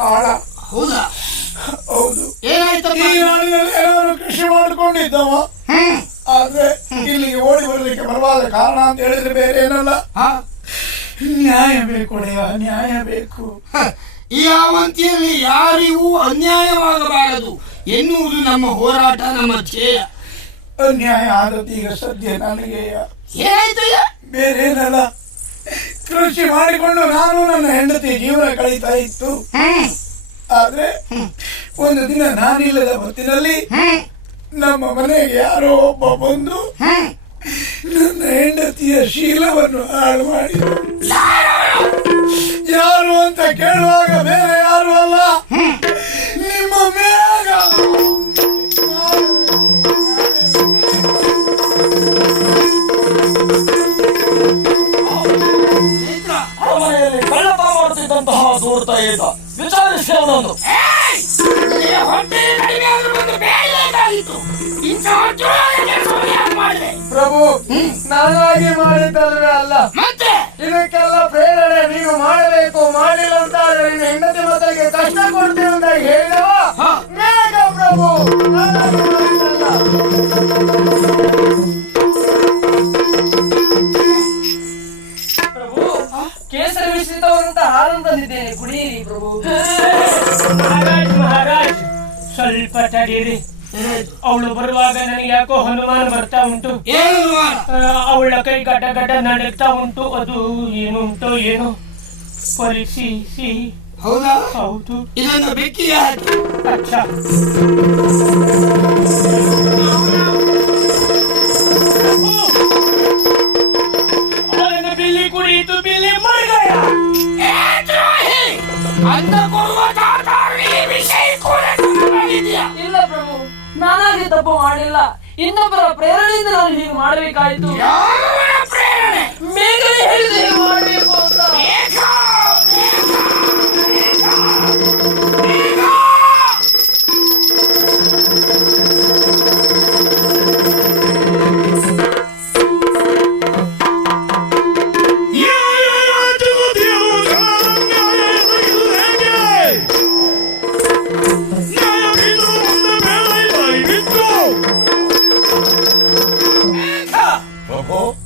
ಕಾಳ. ಹೌದಾ? ಹೌದು. ಏನಾಯ್ತು? ಈ ನಾಡಿನಲ್ಲಿ ಏನಾದ್ರು ಕೃಷಿ ಮಾಡಿಕೊಂಡಿದ್ದವ, ಆದ್ರೆ ಇಲ್ಲಿಗೆ ಓಡಿ ಬರಲಿಕ್ಕೆ ಬರವಾದ ಕಾರಣ ಅಂತ ಹೇಳಿದ್ರೆ ಬೇರೆ ಏನಲ್ಲ, ನ್ಯಾಯ ಬೇಕು ಒಡೆಯ, ನ್ಯಾಯ ಬೇಕು. ಈ ಅವಂತಿಯಲ್ಲಿ ಯಾರಿಗೂ ಅನ್ಯಾಯವಾಗಬಾರದು ಎನ್ನುವುದು ನಮ್ಮ ಹೋರಾಟ, ನಮ್ಮ ಧ್ಯೇಯ. ಅನ್ಯಾಯ ಆದದ್ದು ಈಗ ಸದ್ಯ ನನಗೆ. ಏನಾಯ್ತು? ಬೇರೆ ಏನಲ್ಲ, ಕೃಷಿ ಮಾಡಿಕೊಂಡು ನಾನು ನನ್ನ ಹೆಂಡತಿ ಜೀವನ ಕಳೀತಾ ಇತ್ತು. ಆದ್ರೆ ಒಂದು ದಿನ ನಾನಿಲ್ಲದ ಹೊತ್ತಿನಲ್ಲಿ ನಮ್ಮ ಮನೆಗೆ ಯಾರೋ ಒಬ್ಬ ಬಂದು ನನ್ನ ಹೆಂಡತಿಯ ಶೀಲವನ್ನು ಹಾಳು ಮಾಡಿದರು. ಯಾರು ಅಂತ ಕೇಳುವಾಗ ಬೇರೆ ಯಾರು ಅಲ್ಲ, ನಿಮ್ಮ ಮೇಘ. ಮನೆಯಲ್ಲಿ ಕಳ್ಳತ ಮಾಡುತ್ತಿದ್ದಂತಹ ದೂರ್ತ ಈತ ವಿಚಾರಿಸಿ ಅವನೊಂದು. ಪ್ರಭು, ನಾನಾಗಿ ಮಾಡಿದ್ದಲ್ವೇ ಅಲ್ಲ, ಮತ್ತೆ ಇದಕ್ಕೆಲ್ಲ ಪ್ರೇರಣೆ ನೀವು ಮಾಡಬೇಕು. ಮಾಡಿಲ್ಲ ಅಂತ ನಿನ್ನ ಹೆಂಡತಿ ಮಕ್ಕಳಿಗೆ ಕಷ್ಟ ಕೊಡ್ತೀವಿ ಅಂತ ಹೇಳಿದವ ಮೇಘ ಪ್ರಭು, ನಾನಾಗಿ ಮಾಡಿದ್ದಲ್ಲ. ಪ್ರಭು, ಕೇಸರಿ ಮಿಶ್ರಿತವಂತ ಹಾಲು ತಂದಿದ್ದೇನೆ, ಕುಡಿಯಿರಿ ಪ್ರಭು. ಮಹಾರಾಜ್ ಸ್ವಲ್ಪ ತಡೀರಿ. ಅವಳು ಬರುವಾಗ ನನಗೆ ಯಾಕೋ ಹನುಮಾನ ಬರ್ತಾ ಉಂಟು. ಅವಳ ಕೈ ಗಡ್ಡ ಗಡ್ಡ ನಡುತ್ತಾ ಉಂಟು. ಅದು ಏನುಂಟು ಏನು ಪರಿಸಿ. ಹೌದಾ? ಹೌದು. ಇದನ್ನು ಬೆಕ್ಕಿಗೆ ಹಾಕಿ. ಅಚ್ಚ, ಬಿಲ್ಲಿ ಕುಡಿಯಿತು, ಬಿಲ್ಲಿ ಮರಿಗಯ. ಇಲ್ಲ ಪ್ರಭು, ನಾನಾಗಿ ತಪ್ಪು ಮಾಡಿಲ್ಲ. ಇನ್ನೊಬ್ಬರ ಪ್ರೇರಣೆಯಿಂದ ನಾನು ಹೀಗೆ ಮಾಡಬೇಕಾಯ್ತು. ಮೇಘನೆ ಹೇಳಿದೆ ಹೀಗೆ ಮಾಡಬೇಕು ಅಂತ.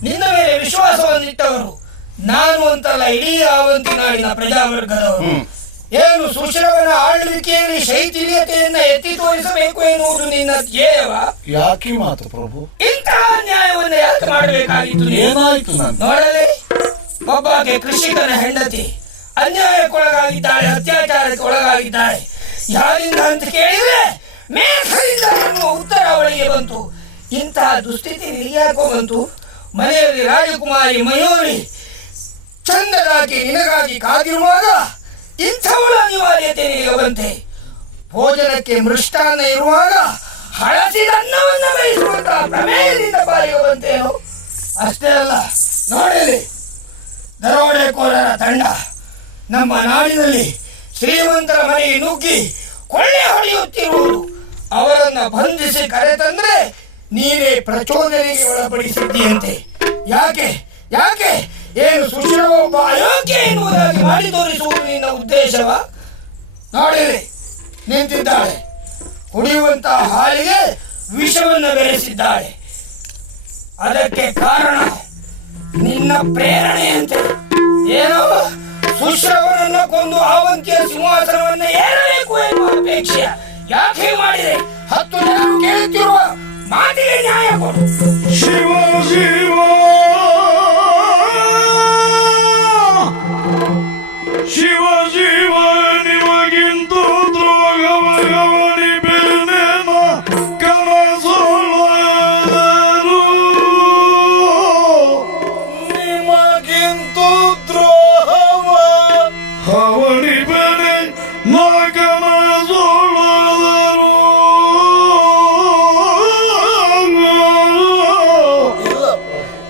ನಿನ್ನ ಮೇಲೆ ವಿಶ್ವಾಸವನ್ನಿಟ್ಟವರು ನಾನು ಅಂತಲ್ಲ, ಇಡೀ ಅವಂತಿ ನಾಡಿನ ಪ್ರಜಾವರ್ಗದವರು. ಏನು ಸುಶ್ರವನ ಆಳ್ವಿಕೆಯಲ್ಲಿ ಶೈಥಿಲ್ಯತೆಯನ್ನ ಎತ್ತಿ ತೋರಿಸಬೇಕು ಎನ್ನುವುದು ನಿನ್ನ ಧ್ಯೇಯವ? ಯಾಕೆ ಮಾತು ಪ್ರಭು? ಇಂತಹ ಅನ್ಯಾಯವನ್ನು ಯಾಕೆ ಮಾಡಬೇಕಾಗಿತ್ತು? ಏನಾಯ್ತು? ನೋಡಲಿ, ಒಬ್ಬಾಕೆ ಕೃಷಿಕನ ಹೆಂಡತಿ ಅನ್ಯಾಯಕ್ಕೊಳಗಾಗಿದ್ದಾಳೆ, ಅತ್ಯಾಚಾರಕ್ಕೆ ಒಳಗಾಗಿದ್ದಾಳೆ. ಯಾರಿಂದ ಅಂತ ಕೇಳಿದ್ರೆ ಮೇಘದಿಂದ ಎನ್ನುವ ಉತ್ತರ ಅವಳಿಗೆ ಬಂತು. ಇಂತಹ ದುಸ್ಥಿತಿ ಯಾಕೋ ಬಂತು? ಮನೆಯಲ್ಲಿ ರಾಜಕುಮಾರಿ ಮಯೂರಿ ಚಂದದಾಗಿ ನಿನಗಾಗಿ ಕಾದಿರುವಾಗ ಇಂಥವಳ ಅನಿವಾರ್ಯತೆ ನಿನಗೆ ಬಂತೆ. ಭೋಜನಕ್ಕೆ ಮೃಷ್ಟಾನ್ನ ಇರುವಾಗ ಹಳಸಿದ ಅನ್ನವನ್ನು ಬಯಸುವಂತಹ ಪ್ರಮೇಯದಿಂದ ಬಾಯಿಗೆ ಬಂತೇನು? ಅಷ್ಟೇ ಅಲ್ಲ, ನೋಡಲಿ, ದರೋಡೆಕೋರರ ತಂಡ ನಮ್ಮ ನಾಡಿನಲ್ಲಿ ಶ್ರೀಮಂತರ ಮನೆಗೆ ನುಗ್ಗಿ ಕೊಳ್ಳೆ ಹೊಡೆಯುತ್ತಿರುವುದು. ಅವರನ್ನ ಬಂಧಿಸಿ ಕರೆತಂದ್ರೆ ನೀನೇ ಪ್ರಚೋದನೆಗೆ ಒಳಪಡಿಸಿದ್ದೀಯಂತೆ. ಯಾಕೆ ಯಾಕೆ ಏನು ಸುಶೀಲ ಒಬ್ಬ ಅಯೋಗ್ಯ ಎನ್ನುವುದಾಗಿ ಮಾಡಿ ತೋರಿಸುವುದು ನಿನ್ನ ಉದ್ದೇಶವ? ನೋಡಿರಿ, ನಿಂತಿದ್ದಾಳೆ, ಕುಡಿಯುವಂತಹ ಹಾಲಿಗೆ ವಿಷವನ್ನು ಬೆರೆಸಿದ್ದಾಳೆ. ಅದಕ್ಕೆ ಕಾರಣ ನಿನ್ನ ಪ್ರೇರಣೆಯಂತೆ. ಏನೋ ಸುಶ್ರವನನ್ನ ಕೊಂದು ಆವಂತಿಯ ಸಿಂಹಾಸನವನ್ನು ಏರಬೇಕು ಎನ್ನುವ ಅಪೇಕ್ಷೆ. ಯಾಕೆ ಮಾಡಿದೆ? 10 ಜನರು ಕೇಳುತ್ತಿರುವ ಮಾತಿಗೆ ನ್ಯಾಯ ಕೊಡು. ಶಿವ ಶಿವ ಶಿವ ಶಿವ ನಿಮಗಿಂತ ದ್ರೋಹವಗವನಿ ಬೆನ್ನೇನ ಕನಸೊಳದರು. ನಿಮಗಿಂತ ದ್ರೋಹವ ಅವನಿ ಬೆನೆ ನ ಕನಸೊಳದರು.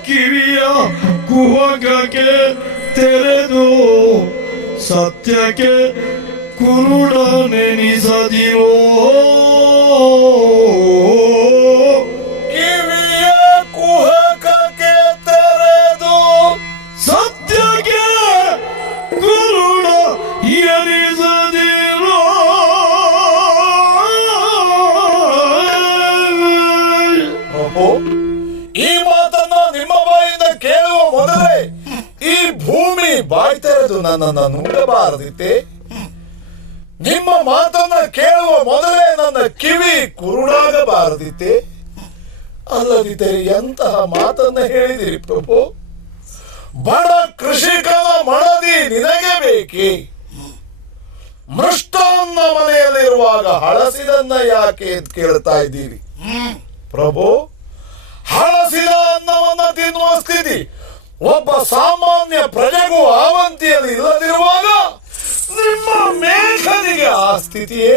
ಕಿವಿಯ ಕುಹಕಕ್ಕೆ ತೆರೆದು ಸತ್ಯಕ್ಕೆ ಕುರುಡ ನೆನೆಸದಿರೋ. ಕಿವಿಯ ಕುಹಕಕ್ಕೆ ತೆರೆದು ಸತ್ಯಕ್ಕೆ ಕುರುಡ ಎನಿಸದಿರೋ. ನನ್ನನ್ನು ನುಂಗಬಾರದಿತ್ತೆ? ನಿಮ್ಮ ಮಾತನ್ನ ಕೇಳುವ ಮೊದಲೇ ನನ್ನ ಕಿವಿ ಕುರುಡಾಗಬಾರದಿತ್ತೆ? ಅಲ್ಲದಿದ್ದರೆ ಎಂತಹ ಮಾತನ್ನ ಹೇಳಿದಿರಿ ಪ್ರಭು? ಬಡ ಕೃಷಿಕನ ಮಡದಿ ನಿನಗೆ ಬೇಕೇ? ಮೃಷ್ಟಾನ್ನ ಮನೆಯಲ್ಲಿರುವಾಗ ಹಳಸಿದನ್ನ ಯಾಕೆ ಅಂತ ಕೇಳ್ತಾ ಇದ್ದೀರಿ ಪ್ರಭು? ಹಳಸಿದ ಅನ್ನವನ್ನ ತಿನ್ನುವ ಸ್ಥಿತಿ ಒಬ್ಬ ಸಾಮಾನ್ಯ ಪ್ರಜೆಗೂ ಆವಂತಿಯಲ್ಲಿ ಇಲ್ಲದಿರುವಾಗ ನಿಮ್ಮ ಮೇಘನಿಗೆ ಆ ಸ್ಥಿತಿಯೇ?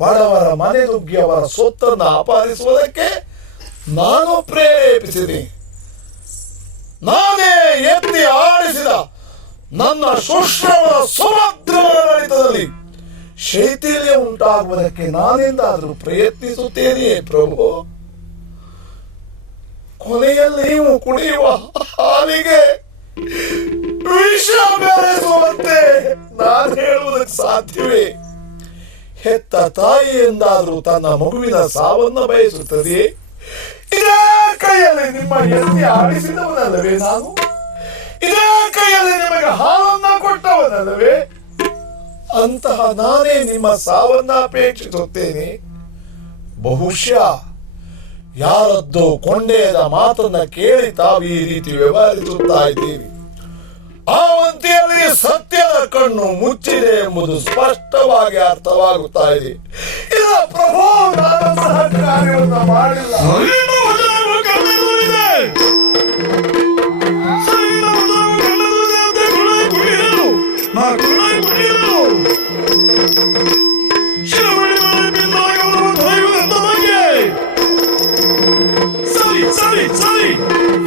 ಬಡವರ ಮನೆ ನುಗ್ಗಿ ಅವರ ಸೊತ್ತನ್ನು ಅಪಹರಿಸುವುದಕ್ಕೆ ನಾನು ಪ್ರೇರೇಪಿಸಿದೆ. ನಾನೇ ಎತ್ತಿ ಆಡಿಸಿದ ನನ್ನ ಸುಶ್ರವಣ ಸುಮಧ್ರಾಡಳಿತದಲ್ಲಿ ಶೈಥಿಲ್ಯ ಉಂಟಾಗುವುದಕ್ಕೆ ನಾನೆಂದಾದರೂ ಪ್ರಯತ್ನಿಸುತ್ತೇನೆಯೇ ಪ್ರಭು? ಕೊನೆಯಲ್ಲಿ ನೀವು ಕುಡಿಯುವ ಹಾಲಿಗೆ ವಿಷ ಬೆರೆಸುವಂತೆ ನಾನು ಹೇಳುವುದಕ್ಕೆ ಸಾಧ್ಯವೇ? ಹೆತ್ತ ತಾಯಿ ಎಂದಾದರೂ ತನ್ನ ಮಗುವಿನ ಸಾವನ್ನ ಬಯಸುತ್ತದೆ. ಇದೇ ಕೈಯಲ್ಲಿ ನಿಮ್ಮ ಎತ್ತಿ ಆಡಿಸಿದವನಲ್ಲವೇ ನಾನು? ಇದೇ ಕೈಯಲ್ಲಿ ನಿಮಗೆ ಹಾಲನ್ನ ಕೊಟ್ಟವನಲ್ಲವೇ? ಅಂತಹ ನಾನೇ ನಿಮ್ಮ ಸಾವನ್ನ ಅಪೇಕ್ಷಿಸುತ್ತೇನೆ. ಬಹುಶಃ ಯಾರದ್ದೋ ಕೊಂಡೆಯದ ಮಾತನ್ನ ಕೇಳಿ ತಾವು ಈ ರೀತಿ ವ್ಯವಹರಿಸುತ್ತಾ ಇದ್ದೀರಿ. ಆವಂತಿಯಲ್ಲಿ ಸತ್ಯದ ಕಣ್ಣು ಮುಚ್ಚಿದೆ ಎಂಬುದು ಸ್ಪಷ್ಟವಾಗಿ ಅರ್ಥವಾಗುತ್ತಾ ಇದೆ. ಇಲ್ಲ ಪ್ರಭು, ನಾನಂತಹ ಕಾರ್ಯವನ್ನ ಮಾಡಿಲ್ಲ.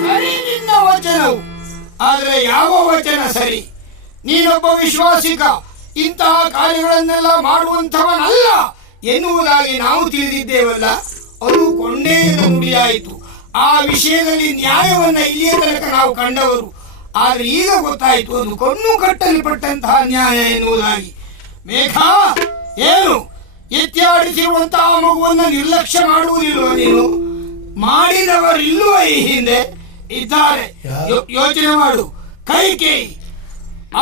ಸರಿ ನಿನ್ನ ವಚನವು, ಆದ್ರೆ ಯಾವ ವಚನ ಸರಿ? ನೀನೊಬ್ಬ ವಿಶ್ವಾಸಿಕ, ಇಂತಹ ಕಾರ್ಯಗಳನ್ನೆಲ್ಲ ಮಾಡುವಂಥವನಲ್ಲ ಎನ್ನುವುದಾಗಿ ನಾವು ತಿಳಿದಿದ್ದೇವಲ್ಲ. ಅದು ಕೊಂಡೇದ ನುಡಿಯಾಯಿತು. ಆ ವಿಷಯದಲ್ಲಿ ನ್ಯಾಯವನ್ನ ಇಲ್ಲಿಯ ತನಕ ನಾವು ಕಂಡವರು. ಆದ್ರೆ ಈಗ ಗೊತ್ತಾಯಿತು ಅದು ಕಣ್ಣು ಕಟ್ಟಲ್ಪಟ್ಟಂತಹ ನ್ಯಾಯ ಎನ್ನುವುದಾಗಿ. ಮೇಘ, ಏನು ಎತ್ತಿಯಾಡಿಸಿರುವಂತಹ ಮಗುವನ್ನು ನಿರ್ಲಕ್ಷ್ಯ ಮಾಡುವುದಿಲ್ವ ನೀನು? ಮಾಡಿದವರಿಲ್ಲವ ಈ ಹಿಂದೆ? ಇದ್ದಾರೆ. ಯೋಚನೆ ಮಾಡು. ಕೈಕೇಯಿ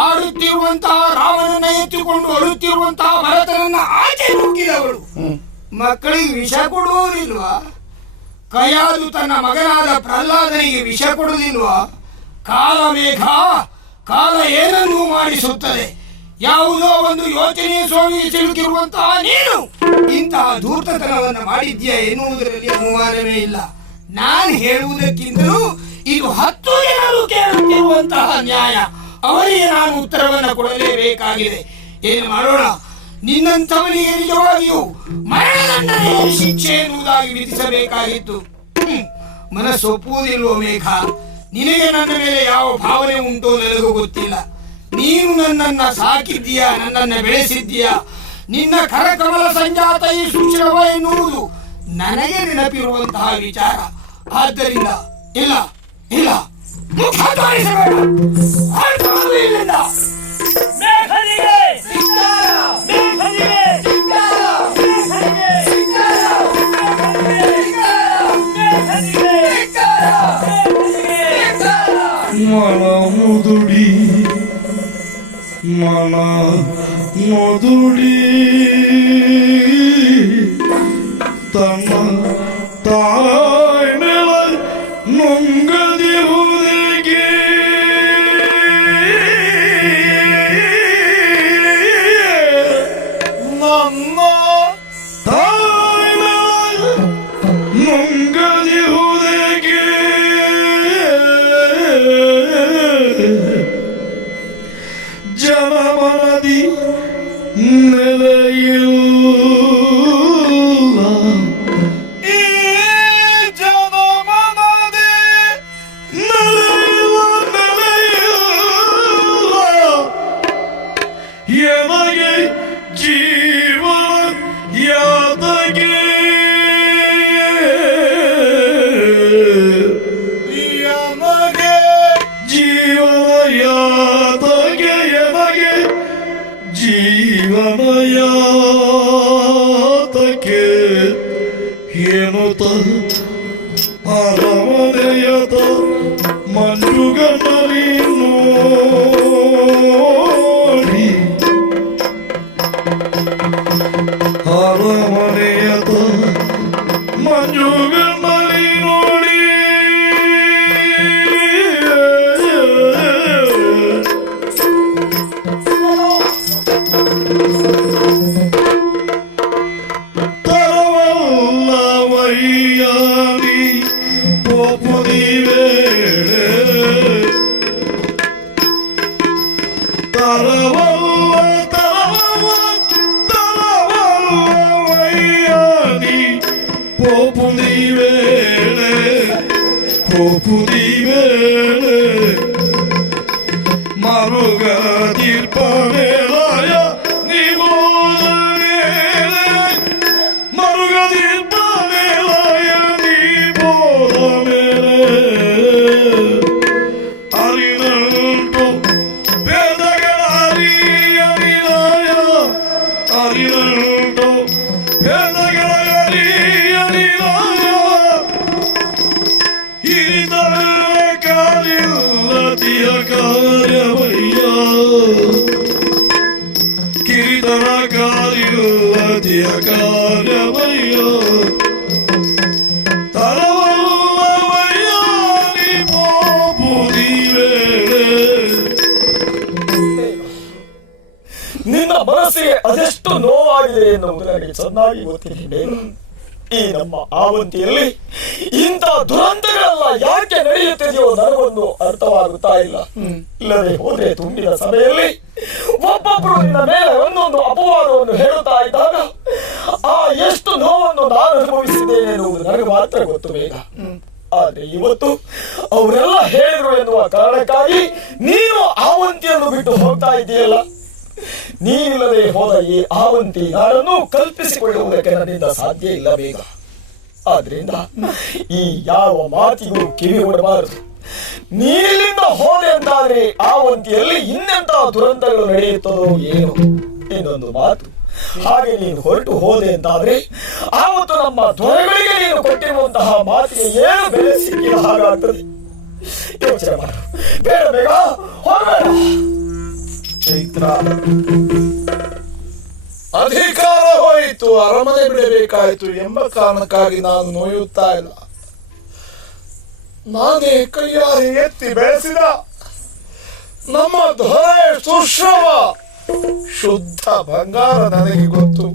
ಆಡುತ್ತಿರುವಂತಹ ರಾಮನನ್ನ ಎತ್ತಿಕೊಂಡು ಅಳುತ್ತಿರುವಂತಹ ಭರತನನ್ನ ಆಚೆ ನುಗ್ಗಿದವಳು. ಮಕ್ಕಳಿಗೆ ವಿಷ ಕೊಡುವುದಿಲ್ವಾ? ಕೈಯಾದು ತನ್ನ ಮಗನಾದ ಪ್ರಹ್ಲಾದನಿಗೆ ವಿಷ ಕೊಡುವುದಿಲ್ವಾ? ಕಾಲ ಮೇಘ, ಕಾಲ ಏನನ್ನೂ ಮಾಡಿಸುತ್ತದೆ. ಯಾವುದೋ ಒಂದು ಯೋಚನೆಯ ಸ್ವಾಮಿ ಸಿಲುಕಿರುವಂತಹ ನೀನು ಇಂತಹ ಧೂರ್ತತನವನ್ನು ಮಾಡಿದ್ಯಾ ಎನ್ನುವುದರಲ್ಲಿ ಅನುಮಾನವೇ ಇಲ್ಲ. ನಾನು ಹೇಳುವುದಕ್ಕಿಂತಲೂ ಇದು 10 ಜನರು ಕೇಳುತ್ತಿರುವಂತಹ ನ್ಯಾಯ. ಅವರಿಗೆ ನಾನು ಉತ್ತರವನ್ನು ಕೊಡಲೇಬೇಕಾಗಿದೆ. ಏನು ಮಾಡೋಣ? ನಿನ್ನಂಥವನಿಗೆ ನಿಜವಾಗಿಯೂ ಮರಣದಂಡನೆ ಶಿಕ್ಷೆ ಎನ್ನುವುದಾಗಿ ವಿಧಿಸಬೇಕಾಗಿತ್ತು. ಮನಸ್ಸೊಪ್ಪುವುದಿಲ್ವೋ ಮೇಘ? ನಿನಗೆ ನನ್ನ ಮೇಲೆ ಯಾವ ಭಾವನೆ ಉಂಟೋ ನನಗೂ ಗೊತ್ತಿಲ್ಲ. ನೀನು ನನ್ನನ್ನ ಸಾಕಿದ್ದೀಯಾ, ನನ್ನನ್ನ ಬೆಳೆಸಿದ್ದೀಯಾ. ನಿನ್ನ ಕರಕಮಲ ಸಂಜಾತ ಈ ಸುಶ್ರವ ಎನ್ನುವುದು ನನಗೆ ನೆನಪಿರುವಂತಹ ವಿಚಾರ. ಆದ್ದರಿಂದ ಇಲ್ಲ ಇಲ್ಲ, ಮುಖ ತೋರಿಸಬೇಡ. ಇಲ್ಲಿಂದ ಮನ ಮುದುಡಿ ಮನ ಮುದುಡಿ ತನ್ನ ತಾಯಿ ಮೇಲೆ ನುಂಗದಿರುವುದಕ್ಕೆ ನಮ್ಮ ತಾಯಿ ಮೇಲೆ ನುಂಗದಿರುವುದಕ್ಕೆ ಜನಮನದಿ ನೆಲೆಯಿಲ್ಲ. ಈ ಜನಮನದಿ ನೆಲೆಯಿಲ್ಲ ಎಮಗೆ ಜೀವನ ಯಾತಗೆ ಯಮಗೆ ಜೀವನ ಯಾತಗೆ ಎಮಗೆ ಜೀವನ ಯಾತಕ್ಕೆ ಎನ್ನುತ್ತ ಅರಮನೆಯತ ಮಂಜುಗನಲ್ಲಿ ಅರಮನೆಯದ ಮಂಜುಗಣ್ಣಲ್ಲಿ ನೋಡಿ ತರವಲ್ಲವಯ್ಯಾನಿ ಪೋಪುದಿ ವೇಳೆ ಪೋಪುದಿ ವೇಳೆ ಮರುಗ ತೀರ್ಪವೇಲಾಯ ಮರುಗ ತೀರ್ಪವೇಲಾಯ ನೀಬೋದ ಮೇಲೆ ಅರಿನಂಟು ವೇದಗಳ ಅರಿಯರಿಲಾಯ ಅರಿನಂಟು ವೇದಗಳ ಕಾರ್ಯವಯ್ಯ ಕಿರಿತನ ಕಾರ್ಯವತಿಯ ಕಾರ್ಯವಯ್ಯ ತರವಲ್ಲವಯ್ಯ ನೀ ಪೋಪುದಿ ವೇಳೆ. ನಿನ್ನ ಮನಸ್ಸಿಗೆ ಅದೆಷ್ಟು ನೋವಾಗಿದೆ ಎನ್ನುವುದು ನನಗೆ ಚೆನ್ನಾಗಿ ಗೊತ್ತಿದೆ. ಈ ನಮ್ಮ ಆವಂತಿಯಲ್ಲಿ ಇಂಥ ದುರಂತಗಳೆಲ್ಲ ಯಾಕೆ ನಡೆಯುತ್ತಿದೆಯೋ ನನಗೊಂದು ಅರ್ಥವಾಗುತ್ತಾ ಇಲ್ಲ. ಇಲ್ಲದೆ ಹೋದ್ರೆ ತುಂಬಿದ ಸಭೆಯಲ್ಲಿ ಒಬ್ಬೊಬ್ಬರು ನಿನ್ನ ಮೇಲೆ ಒಂದೊಂದು ಅಪವಾದವನ್ನು ಹೇಳುತ್ತಾ ಇದ್ದಾಗ ಆ ಎಷ್ಟು ನೋವನ್ನು ನಾನು ಅನುಭವಿಸಿದ್ದೇನೆ ಎನ್ನುವುದು ನನಗೆ ಮಾತ್ರ ಗೊತ್ತು ಬೇಗ. ಆದ್ರೆ ಇವತ್ತು ಅವರೆಲ್ಲ ಹೇಳಿದ್ರು ಎನ್ನುವ ಕಾರಣಕ್ಕಾಗಿ ನೀನು ಆವಂತಿಯನ್ನು ಬಿಟ್ಟು ಹೋಗ್ತಾ ಇದೆಯಲ್ಲ. ನೀನಿಲ್ಲದೆ ಹೋದ ಈ ಆವಂತಿ ನಾನನ್ನು ಕಲ್ಪಿಸಿಕೊಳ್ಳುವುದಕ್ಕೆ ನನ್ನಿಂದ ಸಾಧ್ಯ ಇಲ್ಲ ಬೇಗ. ಆದ್ರಿಂದ ಈ ಯಾವ ಮಾತಿಗೂ ಕಿವಿ ಹೊಡಬಾರದು. ನೀನಿಲ್ಲಿಂದ ಹೋದೆ ಅಂತಾದ್ರೆ ಆವಂತಿಯಲ್ಲಿ ಇನ್ನೆಂತ ದುರಂತಗಳು ನಡೆಯುತ್ತದೋ ಏನು. ಇನ್ನೊಂದು ಮಾತು, ಹಾಗೆ ನೀನು ಹೊರಟು ಹೋದೆ ಅಂತಾದ್ರೆ ಆವತ್ತು ನಮ್ಮ ದೊರೆಗಳಿಗೆ ನೀನು ಕೊಟ್ಟಿರುವಂತಹ ಮಾತಿಗೆ ಏನು ಬೆಲೆ ಸಿಕ್ಕಿದ ಹಾಗಾಗ್ತದೆ. ಯೋಚನೆ ಮಾಡು, ಬೇಡ ಬೇಗ ಹೊರಬೇಡ. ಚೈತ್ರ, ಅಧಿಕಾರ ಹೋಯಿತು, ಅರಮನೆ ಬಿಡಬೇಕಾಯಿತು ಎಂಬ ಕಾರಣಕ್ಕಾಗಿ ನಾನು ನೋಯುತ್ತಾ ಇಲ್ಲ. ನಾನೇ ಕೈಯಾರೆ ಎತ್ತಿ ಬೆಳೆಸಿದ ನಮ್ಮ ದೊರೆ ಸುಶ್ರವ ಶುದ್ಧ ಬಂಗಾರ ನನಗೆ ಗೊತ್ತು.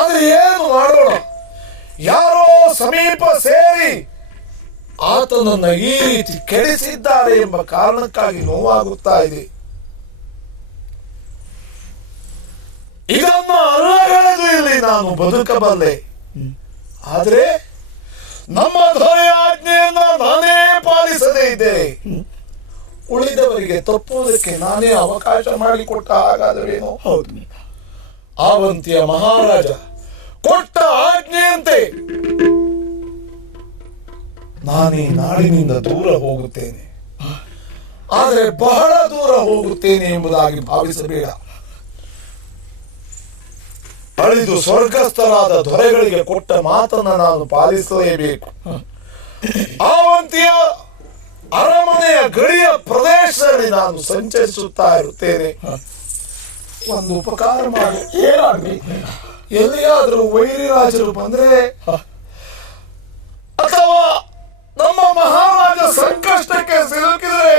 ಆದ್ರೆ ಏನು ಮಾಡೋಣ, ಯಾರೋ ಸಮೀಪ ಸೇರಿ ಆತನನ್ನ ಈ ರೀತಿ ಕೆಡಿಸಿದ್ದಾರೆ ಎಂಬ ಕಾರಣಕ್ಕಾಗಿ ನೋವಾಗುತ್ತಾ ಇದೆ. ಇದನ್ನು ಅಲ್ಲಗಳೆದು ಇಲ್ಲಿ ನಾನು ಬದುಕಬಲ್ಲೆ. ಆದ್ರೆ ನಮ್ಮ ದೊರೆಯ ಆಜ್ಞೆಯನ್ನ ನಾನೇ ಪಾಲಿಸದೇ ಇದ್ದೇನೆ. ಉಳಿದವರಿಗೆ ತಪ್ಪುವುದಕ್ಕೆ ನಾನೇ ಅವಕಾಶ ಮಾಡಿಕೊಟ್ಟ ಹಾಗಾದರೇನು? ಹೌದು, ಆವಂತಿಯ ಮಹಾರಾಜ ಕೊಟ್ಟ ಆಜ್ಞೆಯಂತೆ ನಾನೀ ನಾಡಿನಿಂದ ದೂರ ಹೋಗುತ್ತೇನೆ. ಆದರೆ ಬಹಳ ದೂರ ಹೋಗುತ್ತೇನೆ ಎಂಬುದಾಗಿ ಭಾವಿಸಬೇಡ. ಅಳಿದು ಸ್ವರ್ಗಸ್ಥರಾದ ದೊರೆಗಳಿಗೆ ಕೊಟ್ಟ ಮಾತನ್ನ ನಾನು ಪಾಲಿಸಲೇಬೇಕು. ಆವಂತಿಯ ಅರಮನೆಯ ಗಡಿಯ ಪ್ರದೇಶದಲ್ಲಿ ನಾನು ಸಂಚರಿಸುತ್ತಾ ಇರುತ್ತೇನೆ. ಒಂದು ಉಪಕಾರ ಮಾಡಿ, ಏನಾಗ್ಲಿ, ಎಲ್ಲಿಯಾದರೂ ವೈರಿರಾಜರು ಬಂದ್ರೆ ಅಥವಾ ನಮ್ಮ ಮಹಾರಾಜ ಸಂಕಷ್ಟಕ್ಕೆ ಸಿಲುಕಿದರೆ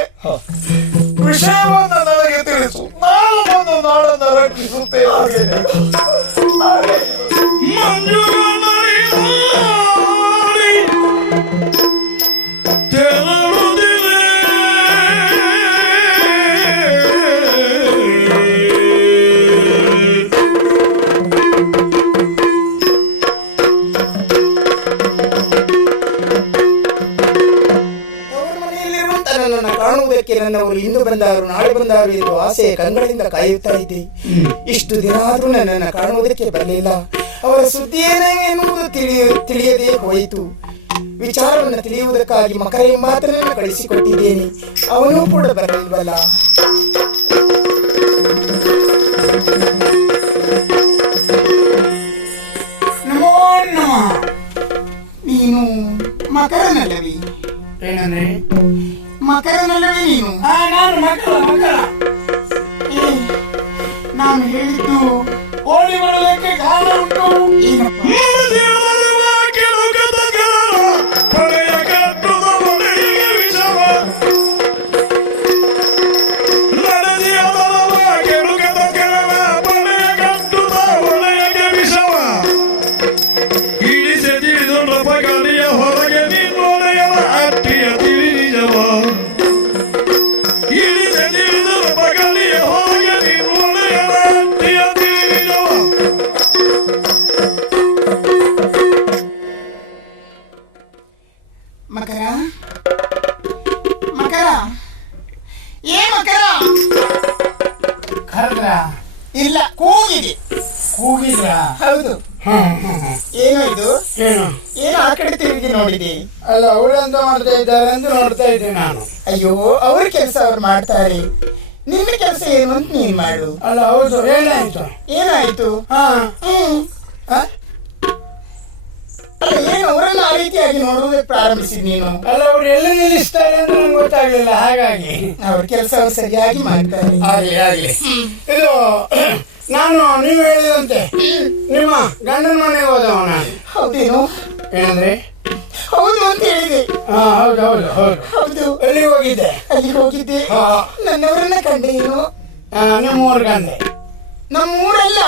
ವಿಷಯವನ್ನ ನನಗೆ ತಿಳಿಸು. ನಾನು ಬಂದು ನಾಡನ್ನು ರಕ್ಷಿಸುತ್ತೇನೆ. ಕಾಣುವುದಕ್ಕೆ ನನ್ನವರು ಇಂದು ಬಂದಾರು ನಾಳೆ ಬಂದಾರು ಎಂದು ಆಸೆ ಕಂಗಳಿಂದ ಕಾಯುತ್ತಾ ಇದ್ದೆ. ಇಷ್ಟು ದಿನ ಆದ್ರೂ ನನ್ನನ್ನು ಕಾಣುವುದಕ್ಕೆ ಬರಲಿಲ್ಲ. ಅವರ ಸುದ್ದಿ ಏನೆನ್ನುವುದು ತಿಳಿಯದೇ ಹೋಯಿತು. ವಿಚಾರವನ್ನು ತಿಳಿಯುವುದಕ್ಕಾಗಿ ಮಕರ ಎಂಬಾತನನ್ನು ಕಳಿಸಿಕೊಟ್ಟಿದ್ದೇನೆ. ಅವನೂ ಕೂಡ ಬರಲಿಲ್ವಲ್ಲ. ನಮೋ ನಮಃ. ನೀನು ಮಕರನಲ್ಲವಿ? ಏನಂದ್ರೆ ಮಕರನಲ್ಲವೇ ನೀನು? ನಾನು ಮಕರ. ನಾನು ಹೇಳಿದ್ದು ಓಡಿ ಬರಲಿಕ್ಕೆ ಕೂಗಿದ್ರ? ಹೌದು. ಏನು ಇದು? ಏನು ಏನು ಆ ಕಡೆ ತಿರುಗಿ ನೋಡಿದೆ? ಅಲ್ಲ, ಅವಳೆಂತ ಮಾಡ್ತಾ ಇದ್ದಾರೆ ಅಂತ ನೋಡ್ತಾ ಇದ್ದೆ ನಾನು. ಅಯ್ಯೋ, ಅವ್ರ ಕೆಲಸ ಅವ್ರು ಮಾಡ್ತಾರೆ, ನಿನ್ನ ಕೆಲಸ ಏನು ಅಂತ ನೀನ್ ಮಾಡು. ಅಲ್ಲ ಹೌದು, ಏನಾಯ್ತು? ಏನಾಯ್ತು? ಅಲ್ಲ, ಏನು ಅವರನ್ನ ಆ ರೀತಿಯಾಗಿ ನೋಡುವುದಕ್ಕೆ ಪ್ರಾರಂಭಿಸಿದ್ ನೀನು? ಅಲ್ಲ, ಅವ್ರು ಎಲ್ಲಿ ನಿಲ್ಲಿಸ್ತಾರೆ ಅಂತ ನಂಗೆ ಗೊತ್ತಾಗ್ಲಿಲ್ಲ, ಹಾಗಾಗಿ. ಅವ್ರ ಕೆಲಸ ಅವ್ರು ಸರಿಯಾಗಿ ಮಾಡ್ತಾರೆ. ಆಗ್ಲಿ ಆಗ್ಲಿ. ಇದು ನಾನು ನೀವು ಹೇಳಿದಂತೆ ನಿಮ್ಮ ಗಂಡನ ಮನೆಗೆ ಹೋದವ ನಾನು. ಹೌದೇನು? ಏನಂದ್ರೆ? ಹೌದು ಅಂತ ಹೇಳಿದೆ. ಹೌದು ಹೌದು ಹೌದು. ಹೌದು. ಎಲ್ಲಿಗೆ ಹೋಗಿದ್ದೆ? ಅಲ್ಲಿ ಹೋಗಿದ್ದೆ. ನನ್ನವರನ್ನ ಕಂಡೆ. ಏನು? ನಿಮ್ಮೂರ್ ಕಂಡೆ? ನಮ್ಮೂರಲ್ಲ,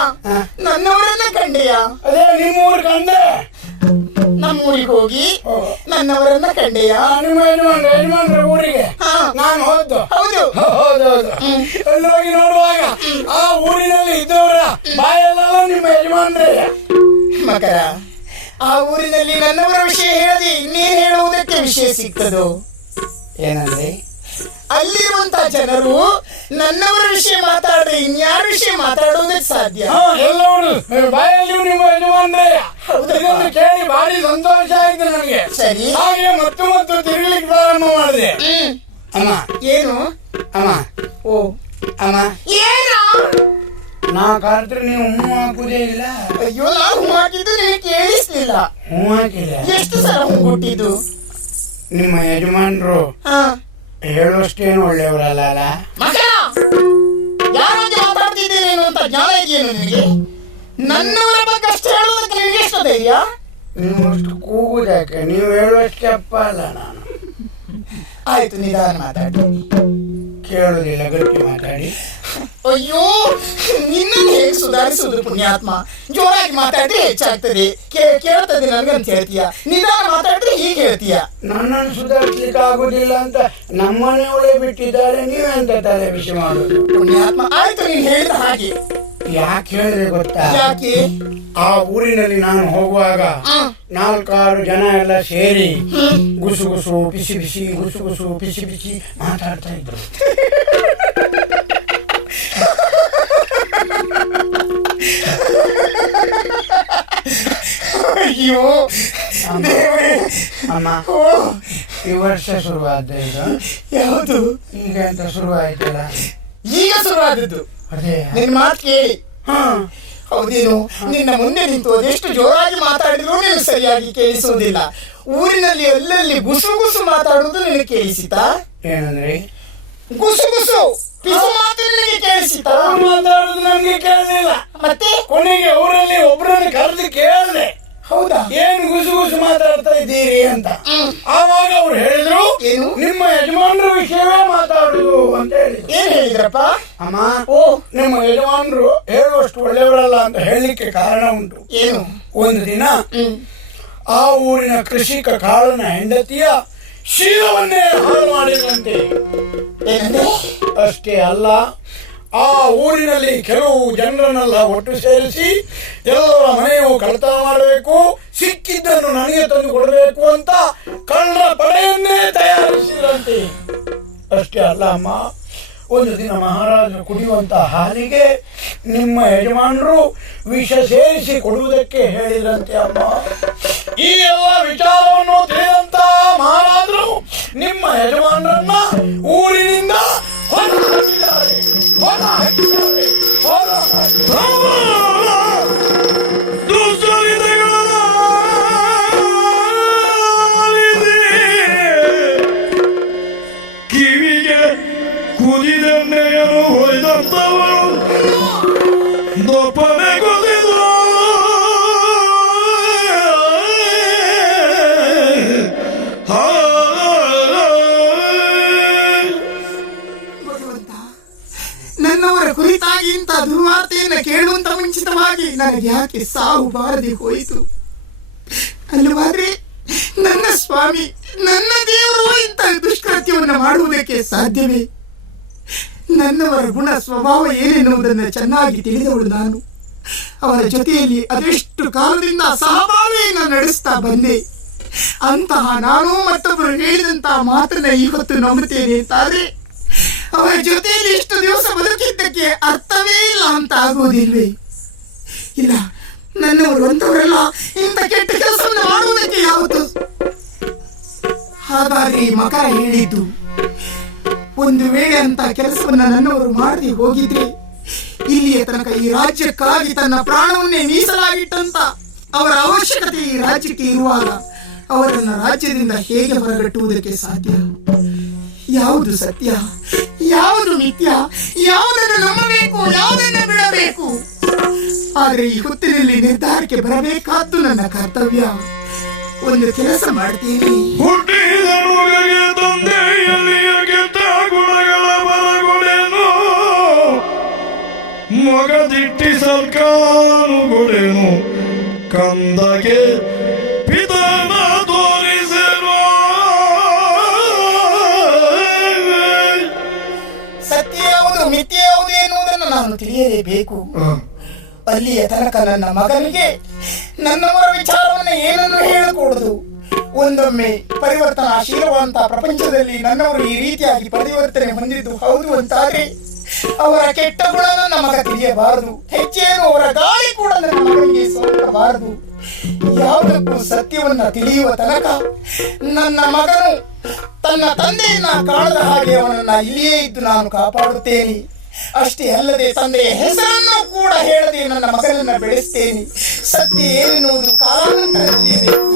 ನನ್ನವರನ್ನ ಕಂಡೆಯಾ? ಅದೇ ನಿಮ್ಮೂರ್ ಕಂಡೆ. ನಮ್ಮೂರಿಗೆ ಹೋಗಿ ನನ್ನವರನ್ನ ಕಂಡೆಯಾ? ನಿಮ್ಮ ಯಜಮಾನ್ರ ಊರಿಗೆ ನಾನು ಹೋದ್ದು. ಹೌದು ಹೌದು ಹೌದು. ಅಲ್ಲಿ ಹೋಗಿ ನೋಡುವಾಗ ಆ ಊರಿನಲ್ಲಿ ಇದ್ದವರ ಬಾಯಲ್ಲೆಲ್ಲ ನಿಮ್ಮ ಯಜಮಾನ್ರೆ. ಮಕರ, ಆ ಊರಿನಲ್ಲಿ ನನ್ನವರ ವಿಷಯ ಹೇಳದಿ ಇನ್ನೇನು ಹೇಳುವುದಕ್ಕೆ ವಿಷಯ ಸಿಗ್ತದೋ? ಏನಂದ್ರೆ? ಅಲ್ಲಿರುವಂತಹ ಜನರು ನನ್ನವರ ವಿಷಯ ಮಾತಾಡದೆ ಇನ್ಯಾರ ವಿಷಯ ಮಾತಾಡುವುದಕ್ಕೆ ಸಾಧ್ಯ? ಎಲ್ಲವರು ಬಾಯಲ್ಲಿ ನಿಮ್ಮ ಯಜಮಾನ್ರೆ. ಇದನ್ನು ಕೇಳಿ ಭಾರಿ ಸಂತೋಷ ಆಯ್ತು ನನಗೆ. ಸರಿ. ಹಾಗೆ ಮತ್ತು ತಿರುಗಲಿಕ್ಕೆ ಪ್ರಾರಂಭ ಮಾಡಿದೆ. ಅಮ್ಮ. ಏನು? ಅಮ್ಮ. ಓ ಅಮ್ಮ. ಏನ? ನಾ ಕಾದ್ರೆ ನೀವು ಹೂ ಹಾಕುದೇ ಇಲ್ಲ. ಅಯ್ಯೋ, ನಾನು ಹೂ ಹಾಕಿದ್ದು ನಿನಗೆ ಕೇಳಿಸ್ಲಿಲ್ಲ. ಹೂ ಹಾಕಿದೆ. ಎಷ್ಟು ಸಲ ಹೂ ಕೊಟ್ಟಿದ್ದು? ನಿಮ್ಮ ಯಜಮಾನ್ರು ಹೇಳುವಷ್ಟೇನು ಒಳ್ಳೆಯವರಲ್ಲ. ಮಗನ, ಯಾರ ಬಗ್ಗೆ ಮಾತಾಡ್ತಿದ್ದೇನೇನು ಅಂತ ಜ್ಞಾನ ಇದೆಯೇನು ನಿನಗೆ? ನನ್ನವರ ಬಗ್ಗೆ ಅಷ್ಟು ಹೇಳುವುದಕ್ಕೆ ನಿನಗೆ ಎಷ್ಟು ಧೈರ್ಯ? ನೀವು ಅಷ್ಟು ಕೂಗುದಕ್ಕೆ, ನೀವು ಹೇಳುವಷ್ಟು ಅಪ್ಪ ಅಲ್ಲ ನಾನು. ಆಯ್ತು, ನಿಧಾನ ಮಾತಾಡಿ. ಕೇಳುದಿಲ್ಲ, ಗಟ್ಟಿ ಮಾತಾಡಿ. ಅಯ್ಯೋ, ನಿನ್ನನ್ನು ಹೇಗೆ ಸುಧಾರಿಸುವುದು ಪುಣ್ಯಾತ್ಮ? ಜೋರಾಗಿ ಮಾತಾಡಿದ್ರೆ ಹೆಚ್ಚಾಗ್ತದೆ, ಕೇಳ್ತದೆ ನನ್ಗಂತ ಹೇಳ್ತೀಯ. ನಿಧಾನ ಮಾತಾಡಿದ್ರೆ ಹೀಗೆ ಹೇಳ್ತೀಯ. ನನ್ನನ್ನು ಸುಧಾರಿಸ್ಲಿಕ್ಕೆ ಆಗುದಿಲ್ಲ ಅಂತ ನಮ್ಮನೆಯವಳೇ ಬಿಟ್ಟಿದ್ದಾರೆ, ನೀವೆಂತ ತಲೆ ಬಿಸಿ ಮಾಡುದು? ಪುಣ್ಯಾತ್ಮ, ಆಯ್ತು, ನೀನು ಹೇಳಿದ ಹಾಗೆ. ಯಾಕೆ ಹೇಳಿದ್ರೆ ಗೊತ್ತಾ? ಯಾಕೆ? ಆ ಊರಿನಲ್ಲಿ ನಾನು ಹೋಗುವಾಗ 4-6 ಜನ ಎಲ್ಲ ಸೇರಿ ಗುಸು ಗುಸು ಬಿಸಿ ಬಿಸಿ ಗುಸು ಗುಸು ಬಿಸಿ ಬಿಸಿ ಮಾತಾಡ್ತಾ ಇದ್ರು. ಅಯ್ಯೋ ಅಮ್ಮ, ಈ ವರ್ಷ ಶುರುವಾದ ಇದು? ಯಾವುದು? ಈಗ ಅಂತ ಶುರುವಾಯ್ತಲ್ಲ. ಈಗ ಶುರುವಾದದ್ದು. ಅದೇ ನಿನ್ನ ಮಾತು ಕೇಳಿ. ಹೌದೇನು? ನಿನ್ನ ಮುಂದೆ ನಿಂತು ಅದೆಷ್ಟು ಜೋರಾಗಿ ಮಾತಾಡಿದ್ರು ನೀನು ಸರಿಯಾಗಿ ಕೇಳಿಸುವುದಿಲ್ಲ. ಊರಿನಲ್ಲಿ ಎಲ್ಲೆಲ್ಲಿ ಗುಸು ಗುಸು ಮಾತಾಡುವುದು ನಿನಗೆ ಕೇಳಿಸಿತಾ? ಏನಂದ್ರೆ? ಗುಸು ಗುಸು ಪಿಸು ಮಾತು ನಿನಗೆ ಕೇಳಿಸಿತಾ? ಮಾತಾಡುದು ನಮ್ಗೆ ಕೇಳಲಿಲ್ಲ. ಮತ್ತೆ ಕೊನೆಗೆ ಊರಲ್ಲಿ ಒಬ್ಬರನ್ನು ಕರೆದು ಕೇಳಿದೆ, ಹೌದಾ, ಏನ್ ಗುಸು ಗುಸು ಮಾತಾಡ್ತಾ ಇದ್ದೀರಿ ಅಂತ. ಆವಾಗ ಅವ್ರು ಹೇಳಿದ್ರು, ಏನು? ನಿಮ್ಮ ಯಜಮಾನ್ರ ವಿಷಯವೇ ಮಾತಾಡುದು ಅಂತ ಹೇಳಿ. ಏನ್ ಹೇಳಿದ್ರಪ್ಪ? ಅಮ್ಮ, ನಿಮ್ಮ ಯಜಮಾನ್ರು ಹೇಳುವಷ್ಟು ಒಳ್ಳೆಯವರಲ್ಲ ಅಂತ ಹೇಳಲಿಕ್ಕೆ ಕಾರಣ ಉಂಟು. ಏನು? ಒಂದು ದಿನ ಆ ಊರಿನ ಕೃಷಿಕ ಕಾಳನ ಹೆಂಡತಿಯ ಶೀಲವನ್ನೇ ಹಾಳು ಮಾಡಿದಂತೆ. ಏನಂದ್ರೆ? ಅಷ್ಟೇ ಅಲ್ಲ, ಆ ಊರಿನಲ್ಲಿ ಕೆಲವು ಜನರನ್ನೆಲ್ಲ ಒಟ್ಟು ಸೇರಿಸಿ ಎಲ್ಲರ ಮನೆಯು ಕಳ್ಳತನ ಮಾಡಬೇಕು, ಸಿಕ್ಕಿದ್ದನ್ನು ನನಗೆ ತಂದು ಕೊಡಬೇಕು ಅಂತ ಕಳ್ಳ ಪಡೆಯನ್ನೇ ತಯಾರಿಸಿದಂತೆ. ಅಷ್ಟೇ ಅಲ್ಲ ಅಮ್ಮ, ಒಂದು ದಿನ ಮಹಾರಾಜರು ಕುಡಿಯುವಂತ ಹಾಲಿಗೆ ನಿಮ್ಮ ಯಜಮಾನರು ವಿಷ ಸೇರಿಸಿ ಕೊಡುವುದಕ್ಕೆ ಹೇಳಿದ್ರಂತೆ ಅಮ್ಮ. ಈ ಎಲ್ಲ ವಿಚಾರವನ್ನು ತಿಳಿದಂತ ಮಹಾರಾಜರು ನಿಮ್ಮ ಯಜಮಾನರನ್ನ ಊರಿನಿಂದ ಹೊರಹಾಕಿದ್ದಾರೆ. ಕಿವಿಗೆ ಕುದಿದೆಣ್ಣೆಯನ್ನು ಹೊಯ್ದಂತವರು ದೊಪ್ಪನೆ ಕುದಿದು ನನ್ನವರ ಕುರಿತಾಗಿ ಇಂಥ ದುರ್ವಾರ್ತೆಯನ್ನು ಕೇಳುವಂತ ಮುಂಚಿತವಾಗಿ ನನಗೆ ಯಾಕೆ ಸಾವು ಬಾರದೆ ಹೋಯಿತು ಅಲ್ಲವಾದ್ರೆ? ನನ್ನ ಸ್ವಾಮಿ, ನನ್ನ ದೇವರು ಇಂಥ ದುಷ್ಕೃತ್ಯವನ್ನು ಮಾಡುವುದಕ್ಕೆ ಸಾಧ್ಯವೇ? ನನ್ನವರ ಗುಣ ಸ್ವಭಾವ ಏನೆನ್ನುವುದನ್ನು ಚೆನ್ನಾಗಿ ತಿಳಿದವಳು ನಾನು. ಅವರ ಜೊತೆಯಲ್ಲಿ ಅದೆಷ್ಟು ಕಾಲದಿಂದ ಸಹಬಾಳ್ವೆಯನ್ನು ನಡೆಸ್ತಾ ಬಂದೆ. ಅಂತಹ ನಾನು ಮತ್ತೊಬ್ಬರು ಹೇಳಿದಂತಹ ಮಾತನ್ನ ಇವತ್ತು ನಂಬುತ್ತೇನೆ ಅಂತಾದ್ರೆ ಅವರ ಜೊತೆಯಲ್ಲಿ ಇಷ್ಟು ದಿವಸ ಬದುಕಿದ್ದಕ್ಕೆ ಅರ್ಥವೇ ಇಲ್ಲ ಅಂತ ಆಗುವುದಿಲ್ವೇ? ಇಲ್ಲ, ನನ್ನವರು ಅಂತವರೆಲ್ಲ ಇಂಥ ಕೆಟ್ಟ ಕೆಲಸವನ್ನು ಮಾಡುವುದಕ್ಕೆ ಯಾವತ್ತು. ಹಾಗಾದ್ರೆ ಈ ಮಕರ ಹೇಳಿದ್ದು, ಒಂದು ವೇಳೆ ಅಂತ ಕೆಲಸವನ್ನ ನನ್ನವರು ಮಾಡದೆ ಹೋಗಿದ್ರೆ ಇಲ್ಲಿಯ ತನಕ ಈ ರಾಜ್ಯಕ್ಕಾಗಿ ತನ್ನ ಪ್ರಾಣವನ್ನೇ ಮೀಸಲಾಗಿಟ್ಟಂತ ಅವರ ಅವಶ್ಯಕತೆ ಈ ರಾಜ್ಯಕ್ಕೆ ಇರುವಾಗ ಅವರನ್ನ ರಾಜ್ಯದಿಂದ ಹೇಗೆ ಹೊರಗಟ್ಟುವುದಕ್ಕೆ ಸಾಧ್ಯ? ಯಾವುದು ಸತ್ಯ, ಯಾವುದು ಮಿಥ್ಯ, ಯಾವುದನ್ನು ನಂಬಬೇಕು, ಯಾವುದನ್ನು ಬಿಡಬೇಕು? ಆದ್ರೆ ಈ ಹೊತ್ತಿನಲ್ಲಿ ನಿರ್ಧಾರಕ್ಕೆ ಬರಬೇಕಾದ್ದು ನನ್ನ ಕರ್ತವ್ಯ. ಒಂದು ಕೆಲಸ ಮಾಡ್ತೀನಿ. ಹುಟ್ಟಿದ ಮಗಗೆ ತಂದೆಯಲ್ಲಿಯ ಕೆಟ್ಟ ಗುಣಗಳ ಬರಗುಡೇನು, ಮೊಗದಿಟ್ಟಿ ಸರ್ಕಾನುಗುಡೇನು, ಕಂದಗೆ ಪಿತನ ತೋರಿಸೇನು. ಸತ್ಯ ಯಾವುದು ಮಿಥ್ಯ ಯಾವುದು ಎನ್ನುವುದನ್ನು ನಾನು ತಿಳಿಯಲೇಬೇಕು. ಅಲ್ಲಿಯ ತನಕ ನನ್ನ ಮಗನಿಗೆ ನನ್ನವರ ವಿಚಾರವನ್ನು ಏನನ್ನು ಹೇಳಿಕೊಡುದು. ಒಂದೊಮ್ಮೆ ಪರಿವರ್ತನಾಶೀಲವಂತ ಪ್ರಪಂಚದಲ್ಲಿ ನನ್ನವರು ಈ ರೀತಿಯಾಗಿ ಪರಿವರ್ತನೆ ಹೊಂದಿದ್ದು ಹೌದು ಅಂತಾದ್ರೆ ಅವರ ಕೆಟ್ಟ ಗುಣ ನನ್ನ ಮಗ ತಿಳಿಯಬಾರದು. ಹೆಚ್ಚೇನು ಅವರ ಗಾಳಿ ಕೂಡ ನನ್ನ ಮಗನಿಗೆ ಸೋಕಬಾರದು. ಯಾವುದಕ್ಕೂ ಸತ್ಯವನ್ನ ತಿಳಿಯುವ ತನಕ ನನ್ನ ಮಗನು ತನ್ನ ತಂದೆಯನ್ನ ಕಾಣದ ಹಾಗೆ ಅವನನ್ನ ಇಲ್ಲಿಯೇ ಇದ್ದು ನಾನು ಕಾಪಾಡುತ್ತೇನೆ. ಅಷ್ಟೇ ಅಲ್ಲದೆ ತಂದೆಯ ಹೆಸರನ್ನು ಕೂಡ ಹೇಳದೆ ನನ್ನ ಮಗನನ್ನ ಬೆಳೆಸ್ತೇನೆ. ಸತ್ಯ ಏನೆನ್ನುವುದು ಕಾಲಾನಂತರ ತಿಳಿಯಬೇಕು.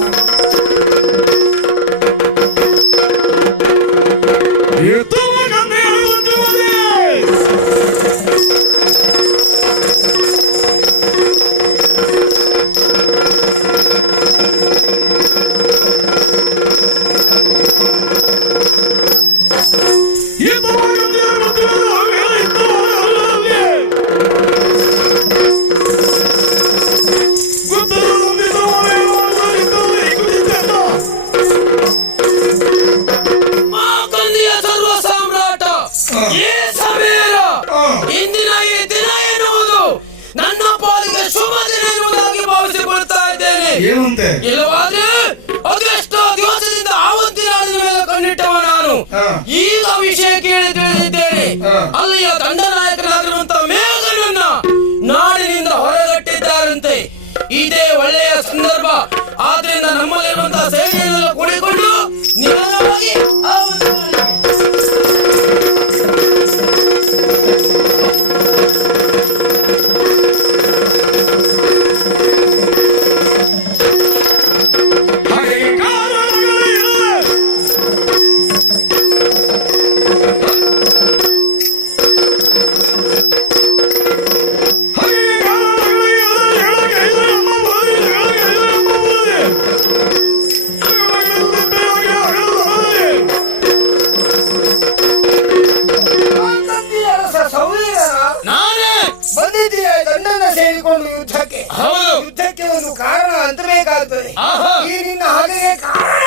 ಇಂದಿನ ಈ ದಿನ ಎನ್ನುವುದು ನನ್ನ ಪಾಲಿಗೆ ಶುಭ ದಿನ ಎನ್ನುವುದಾಗಿ ಭಾವಿಸಿಕೊಳ್ತಾ ಇದ್ದೇನೆ. ಇಲ್ಲವಾದ್ರೆ ಅದೆಷ್ಟೋ ದಿವಸದಿಂದ ಆವಂತಿ ನಾಡಿನ ಮೇಲೆ ಕಣ್ಣಿಟ್ಟವ ನಾನು ಈಗ ವಿಷಯ ಕೇಳಿ ತಿಳಿದಿದ್ದೇನೆ. ಅಲ್ಲಿಯ ದಂಡನಾಯಕನಾಗಿರುವಂತಹ ಮೇಘನನ್ನ ನಾಡಿನಿಂದ ಹೊರಗಟ್ಟಿದ್ದಾರಂತೆ. ಇದೇ ಒಳ್ಳೆಯ ಸಂದರ್ಭ. ಆದ್ರಿಂದ ನಮ್ಮಲ್ಲಿರುವಂತಹ ಸೇನೆಯನ್ನೆಲ್ಲ ಕೂಡಿಕೊಂಡು ನಿಧಾನವಾಗಿ ಯುದ್ಧಕ್ಕೆ ಯುದ್ಧಕ್ಕೆ ಒಂದು ಕಾರಣ ಅಂತ ಬೇಕಾಗ್ತದೆ. ಈ ನಿನ್ನ ಹಾಗೆ ಕಾರಣ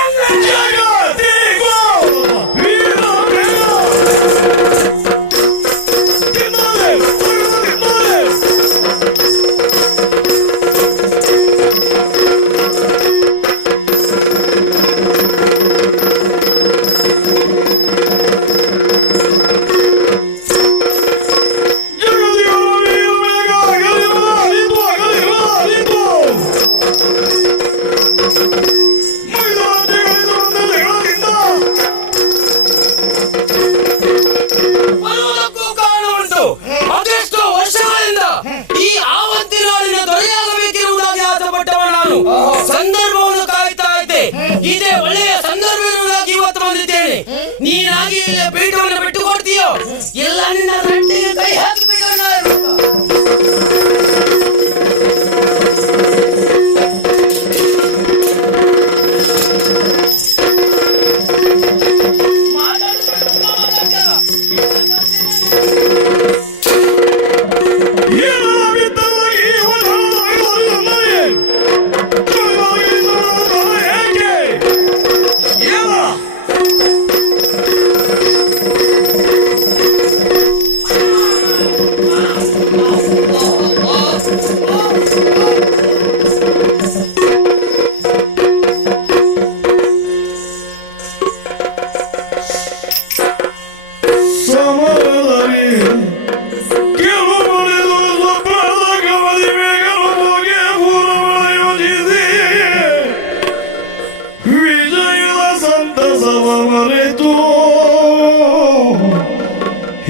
ಸಂದರ್ಭವನ್ನು ಕಾಯ್ತಾ ಇದ್ದೆ. ಇದೇ ಒಳ್ಳೆಯ ಸಂದರ್ಭ ಎನ್ನುವುದಾಗಿ ಇವತ್ತು ಬಂದಿದ್ದೇನೆ. ನೀನಾಗಿ ಇಲ್ಲಿ ಪೀಠವನ್ನು ಬಿಟ್ಟು ಕೊಡ್ತೀಯೋ ಎಲ್ಲ ನಿನ್ನ ಗಂಟೆಗೆ ಕೈ ಹಾಕಿ ಪೀಠವನ್ನು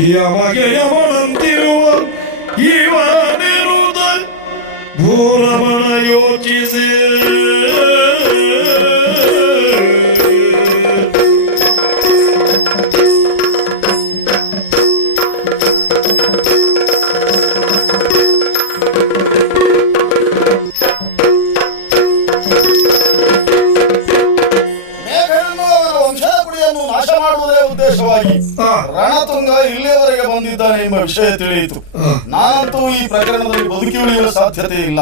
ಯಮಗೆ ಯಮನಂತಿರುವ ಇವನಿರುವುದ ಭೂರಮಣ ಯೋಚಿಸಿ ಉದ್ದೇಶವಾಗಿ ರಣತುಂಗ ಇಲ್ಲಿಯವರೆಗೆ ಬಂದಿದ್ದಾನೆ ಎಂಬ ವಿಷಯ ತಿಳಿಯಿತು. ನಾನಂತೂ ಈ ಪ್ರಕರಣದಲ್ಲಿ ಬದುಕಿ ಉಳಿಯುವ ಸಾಧ್ಯತೆ ಇಲ್ಲ.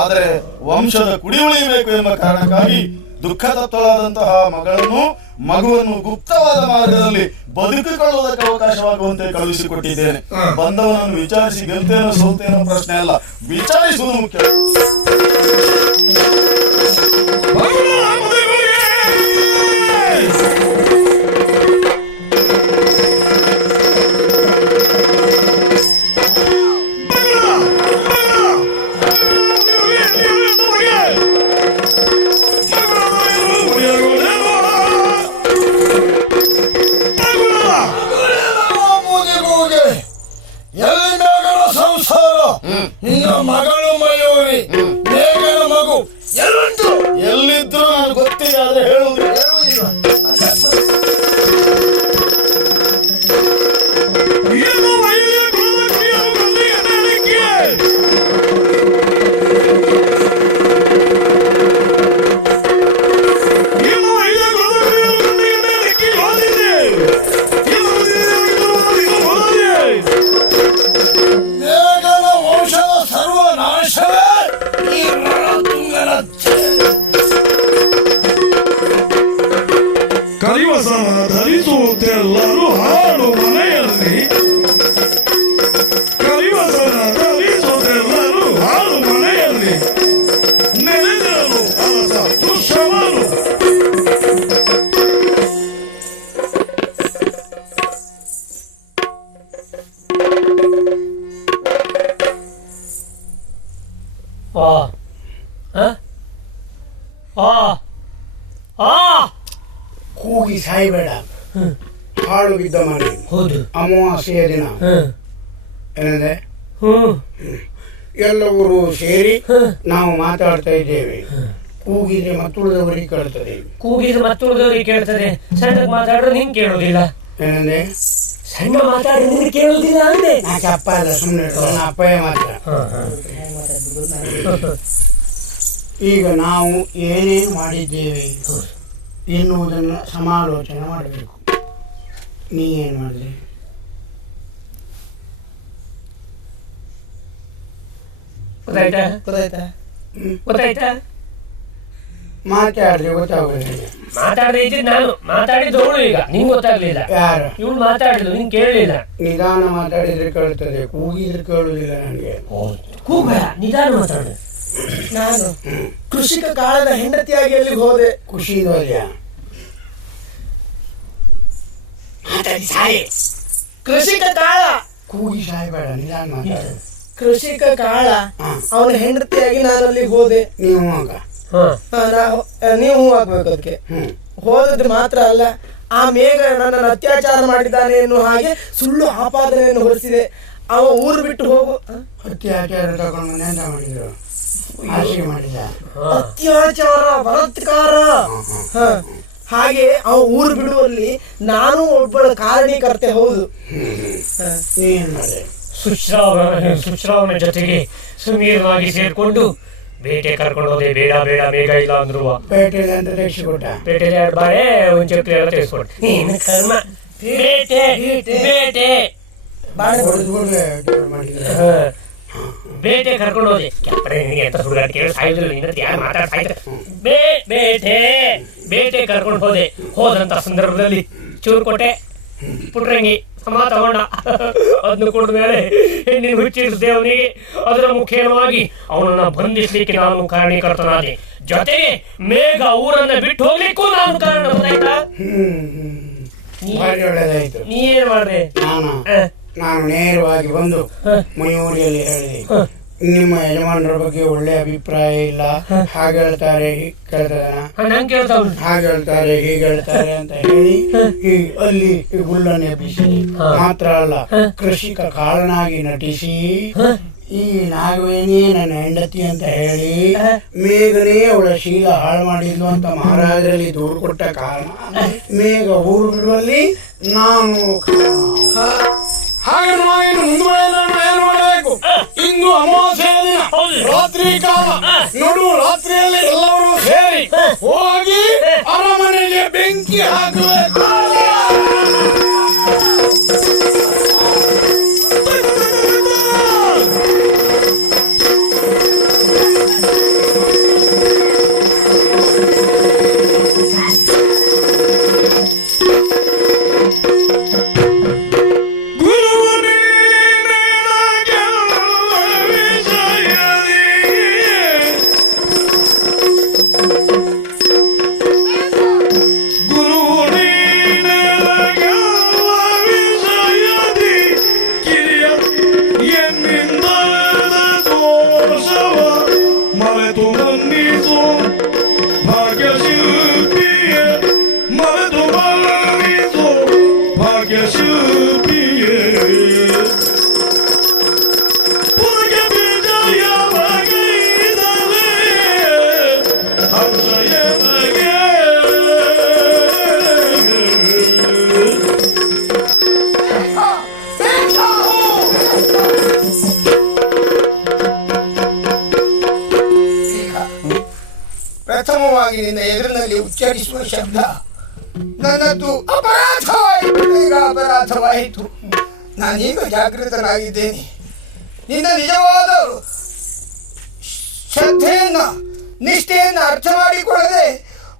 ಆದರೆ ವಂಶದ ಕುಡಿ ಉಳಿಯಬೇಕು ಎಂಬ ಕಾರಣಕ್ಕಾಗಿ ದುಃಖತಪ್ತಳಾದಂತಹ ಮಗುವನ್ನು ಗುಪ್ತವಾದ ಮಾರ್ಗದಲ್ಲಿ ಬದುಕಿಕೊಳ್ಳುವುದಕ್ಕೆ ಅವಕಾಶವಾಗುವಂತೆ ಕಳುಹಿಸಿಕೊಟ್ಟಿದ್ದೇನೆ. ಬಂದವನನ್ನು ವಿಚಾರಿಸಿ ಗೆಲ್ತೇನೋ ಸೋಲ್ತೇನೋ ಪ್ರಶ್ನೆ ಅಲ್ಲ, ವಿಚಾರಿಸುವುದು ಮುಖ್ಯ. ಮಗಳು ಮಯೂರಿ ಬೇಗನ ಮಗು ಎಲ್ಲಿದ್ರು ನಾನು ಗೊತ್ತಿಲ್ಲ, ಆದ್ರೆ ಹೇಳುವುದಿಲ್ಲ. ಕರಿವಸನ ಧರಿಸುವುದೆಲ್ಲರೂ ಹಾಡು ಮನೆಯಲ್ಲಿ, ಕರಿವಸನ ಧರಿಸುವುದೆಲ್ಲರೂ ಹಾಡು ಮನೆಯಲ್ಲಿ ನೆನೆದನು ಅರಸ ದುಶ್ಶಮನು. ಕೂಗಿ ಸಾಯ್ಬೇಡ. ಹಾಳು ಬಿದ್ದ ಮನೆ. ಹೌದು. ಅಮಾವಾಸ್ಯೆಯ ದಿನ ಏನಂದ್ರೆ ಎಲ್ಲವರು ಸೇರಿ ನಾವು ಮಾತಾಡ್ತಾ ಇದ್ದೇವೆ. ಕೂಗಿದ್ರೆ ಮತ್ತುಳಿದವರಿಗೆ ಕೇಳ್ತದೆ. ಕೂಗಿದ್ರೆ ಮತ್ತುಳಿದವರಿಗೆ ಕೇಳ್ತದೆ. ಸಣ್ಣಗೆ ಮಾತಾಡ್ರೆ ನಿಂಗೆ ಕೇಳೋದಿಲ್ಲ. ಏನಂದ್ರೆ ಸಣ್ಣ ಮಾತಾಡಿ ನಿಂಗೆ ಕೇಳೋದಿಲ್ಲ ಅಂದ್ರೆ ನಾಕೆ ಅಪ್ಪ ಅಲ್ಲ, ಸುಮ್ಮನೆ ನನ್ನ ಅಪ್ಪಯ್ಯ ಮಾತ್ರ. ಈಗ ನಾವು ಏನೇನು ಮಾಡಿದ್ದೇವೆ ಎನ್ನುವುದನ್ನು ಸಮಾಲೋಚನೆ ಮಾಡಬೇಕು. ನೀ ಏನು ಮಾಡಿದೆ? ಗೊತ್ತಾಯ್ತಾ? ಮಾತಾಡಿದ್ರೆ ಗೊತ್ತಾಗೋದಿಲ್ಲ. ಮಾತಾಡದೆ ಇದ್ರೆ ನಾನು ಮಾತಾಡಿದವಳು ಈಗ ನಿಂಗೆ ಗೊತ್ತಾಗ್ಲಿಲ್ಲ. ಯಾರು? ಇವಳು ಮಾತಾಡಿದ್ಲು ನಿಂಗೆ ಕೇಳಲಿಲ್ಲ. ನಿಧಾನ ಮಾತಾಡಿದ್ರೆ ಕೇಳ್ತದೆ, ಕೂಗಿದ್ರೆ ಕೇಳುವುದಿಲ್ಲ ನನಗೆ. ಕೂಗಬೇಡ, ನಿಧಾನ ಮಾತಾಡು. ನಾನು ಕೃಷಿಕ ಕಾಳದ ಹೆಂಡತಿಯಾಗಿ ಎಲ್ಲಿಗೆ ಹೋದೆ? ಖುಷಿ ಇರೋದ್ಯಾ? ಮಾತಾಡಿ ಸಾಯೆ. ಕೃಷಿಕ ಕಾಳ ಕೂಗಿ ಸಾಯ್ಬೇಡ, ನಿಧಾನ ಮಾತಾಡು. ಕೃಷಿಕ ಕಾಳ ಅವನ ಹೆಂಡತಿಯಾಗಿ ನಾನು ಅಲ್ಲಿಗೆ ಹೋದೆ. ನೀವು ಆಗ ನೀವು ಹೂ ಹಾಕ್ಬೇಕು ಅದಕ್ಕೆ. ಹೋದದ್ದು ಮಾತ್ರ ಅಲ್ಲ, ಆ ಮೇಘ ನನ್ನನ್ನು ಅತ್ಯಾಚಾರ ಮಾಡಿದ್ದಾನೆ ಎನ್ನುವ ಹಾಗೆ ಸುಳ್ಳು ಆಪಾದನೆಯನ್ನು ಹೊರಿಸಿದೆ. ಅವ ಊರು ಬಿಟ್ಟು ಹೋಗು. ಅತ್ಯಾಚಾರ ತಗೊಂಡು ನೆಂದ ಮಾಡಿದ್ರು, ಹಾಸಿಗೆ ಮಾಡಿದ. ಅತ್ಯಾಚಾರ, ಬಲಾತ್ಕಾರ. ಹಾಗೆ ಅವ ಊರು ಬಿಡುವಲ್ಲಿ ನಾನು ಒಬ್ಬಳ ಕಾರಣೀಕರ್ತೆ. ಹೌದು. ನೀನ್ ಮಾಡಿದೆ? ಸುಶ್ರಾವಣ ಜೊತೆಗೆ ಸುಮೀರವಾಗಿ ಸೇರ್ಕೊಂಡು ಬೇಟೆ ಕರ್ಕೊಂಡು ಹೋದೆ. ಬೇಡ ಬೇಡ ಮೇಘ ಇಲ್ಲ ಅಂದ್ರು. ಪೇಟೆಯಲ್ಲಿ ಅಂತ ತೆಗೆಸಿಕೊಟ್ಟ. ಬೇಟೆಲಿ 2 ಬಾಳೆ ಒಂದು ಚಕ್ಲಿ ಎಲ್ಲ ತೆಗೆಸ್ಕೊಟ್ಟು. ಕರ್ಮ ಬೇಟೆ ಬೇಟೆ ಬೇಟೆ ಕರ್ಕೊಂಡು ಹೋದೆ. ಎಂತ ಸುಳ್ಳು ಕೇಳಿ ಸಾಯಿದ್ರು. ಯಾರು ಮಾತಾಡ್ತಾ ಬೇಟೆ ಬೇಟೆ ಕರ್ಕೊಂಡು ಹೋದೆ. ಹೋದಂತ ಸಂದರ್ಭದಲ್ಲಿ ಚೂರು ಕೊಟ್ಟೆ. ಪುಟ್ರಂಗಿ ಸಮ ತಗೊಂಡ. ಅದನ್ನು ಕೊಡ ಮೇಲೆ ಹೆಣ್ಣಿನ ಹುಚ್ಚಿಡಿಸಿದೆ ಅವನಿಗೆ. ಅದರ ಮುಖೇನವಾಗಿ ಅವನನ್ನ ಬಂಧಿಸ್ಲಿಕ್ಕೆ ನಾನು ಕಾರಣೀಕರ್ತನಾದೆ. ಜೊತೆಗೆ ಮೇಘ ಊರನ್ನ ಬಿಟ್ಟು ಹೋಗ್ಲಿಕ್ಕೂ ನಾನು ಕಾರಣ. ಒಳ್ಳೆದಾಯ್ತು. ನೀ ಏನ್ ಮಾಡ್ದೆ? ನಾನು ನೇರವಾಗಿ ಬಂದು ಮಯೂರಿಯಲ್ಲಿ ಹೇಳಿದೆ, ನಿಮ್ಮ ಯಜಮಾನರ ಬಗ್ಗೆ ಒಳ್ಳೆ ಅಭಿಪ್ರಾಯ ಇಲ್ಲ, ಹಾಗೆ ಹೇಳ್ತಾರೆ ನಂಗೆ ಕೇಳ್ತಾ ಉಂಟು. ಹಾಗೆ ಹೇಳ್ತಾರೆ ಹೀಗೆ ಹೇಳ್ತಾರೆ ಅಂತ ಹೇಳಿ ಈ ಅಲ್ಲಿ ಹುಲ್ಲನ್ನು ಎಬ್ಬಿಸಿ ಮಾತ್ರ ಅಲ್ಲ, ಕೃಷಿಕ ಕಾರಣನಾಗಿ ನಟಿಸಿ ಈ ನಾಗವೇಣಿಯೇ ನನ್ನ ಹೆಂಡತಿ ಅಂತ ಹೇಳಿ ಮೇಘನೇ ಅವಳ ಶೀಲ ಹಾಳು ಮಾಡಿದ್ಲು ಅಂತ ಮಹಾರಾಜರಲ್ಲಿ ದೂರು ಕೊಟ್ಟ ಕಾರಣ ಮೇಘ ಊರು ಬಿಡುವಲ್ಲಿ ನಾನು ಹಾಗೆ ಏನು ಮಾಡಬೇಕು. ಇಂದು ಅಮಾವಾಸ್ಯೆಯ ದಿನ ರಾತ್ರಿ ಕಾಲ ನಡು ರಾತ್ರಿಯಲ್ಲಿ ಎಲ್ಲರೂ ಸೇರಿ ಹೋಗಿ ಅರಮನೆಗೆ ಬೆಂಕಿ ಹಾಕಬೇಕು. ಪ್ರಥಮವಾಗಿ ನಿನ್ನ ಎದುರಿನಲ್ಲಿ ಉಚ್ಚರಿಸುವ ಶಬ್ದ ನನ್ನದು ಅಪರಾಧವಾಯಿತು. ಈಗ ಅಪರಾಧವಾಯಿತು. ನಾನೀಗ ಜಾಗೃತನಾಗಿದ್ದೇನೆ. ನಿನ್ನ ನಿಜವಾದ ಶ್ರದ್ಧೆಯನ್ನ ನಿಷ್ಠೆಯನ್ನ ಅರ್ಥ ಮಾಡಿಕೊಳ್ಳದೆ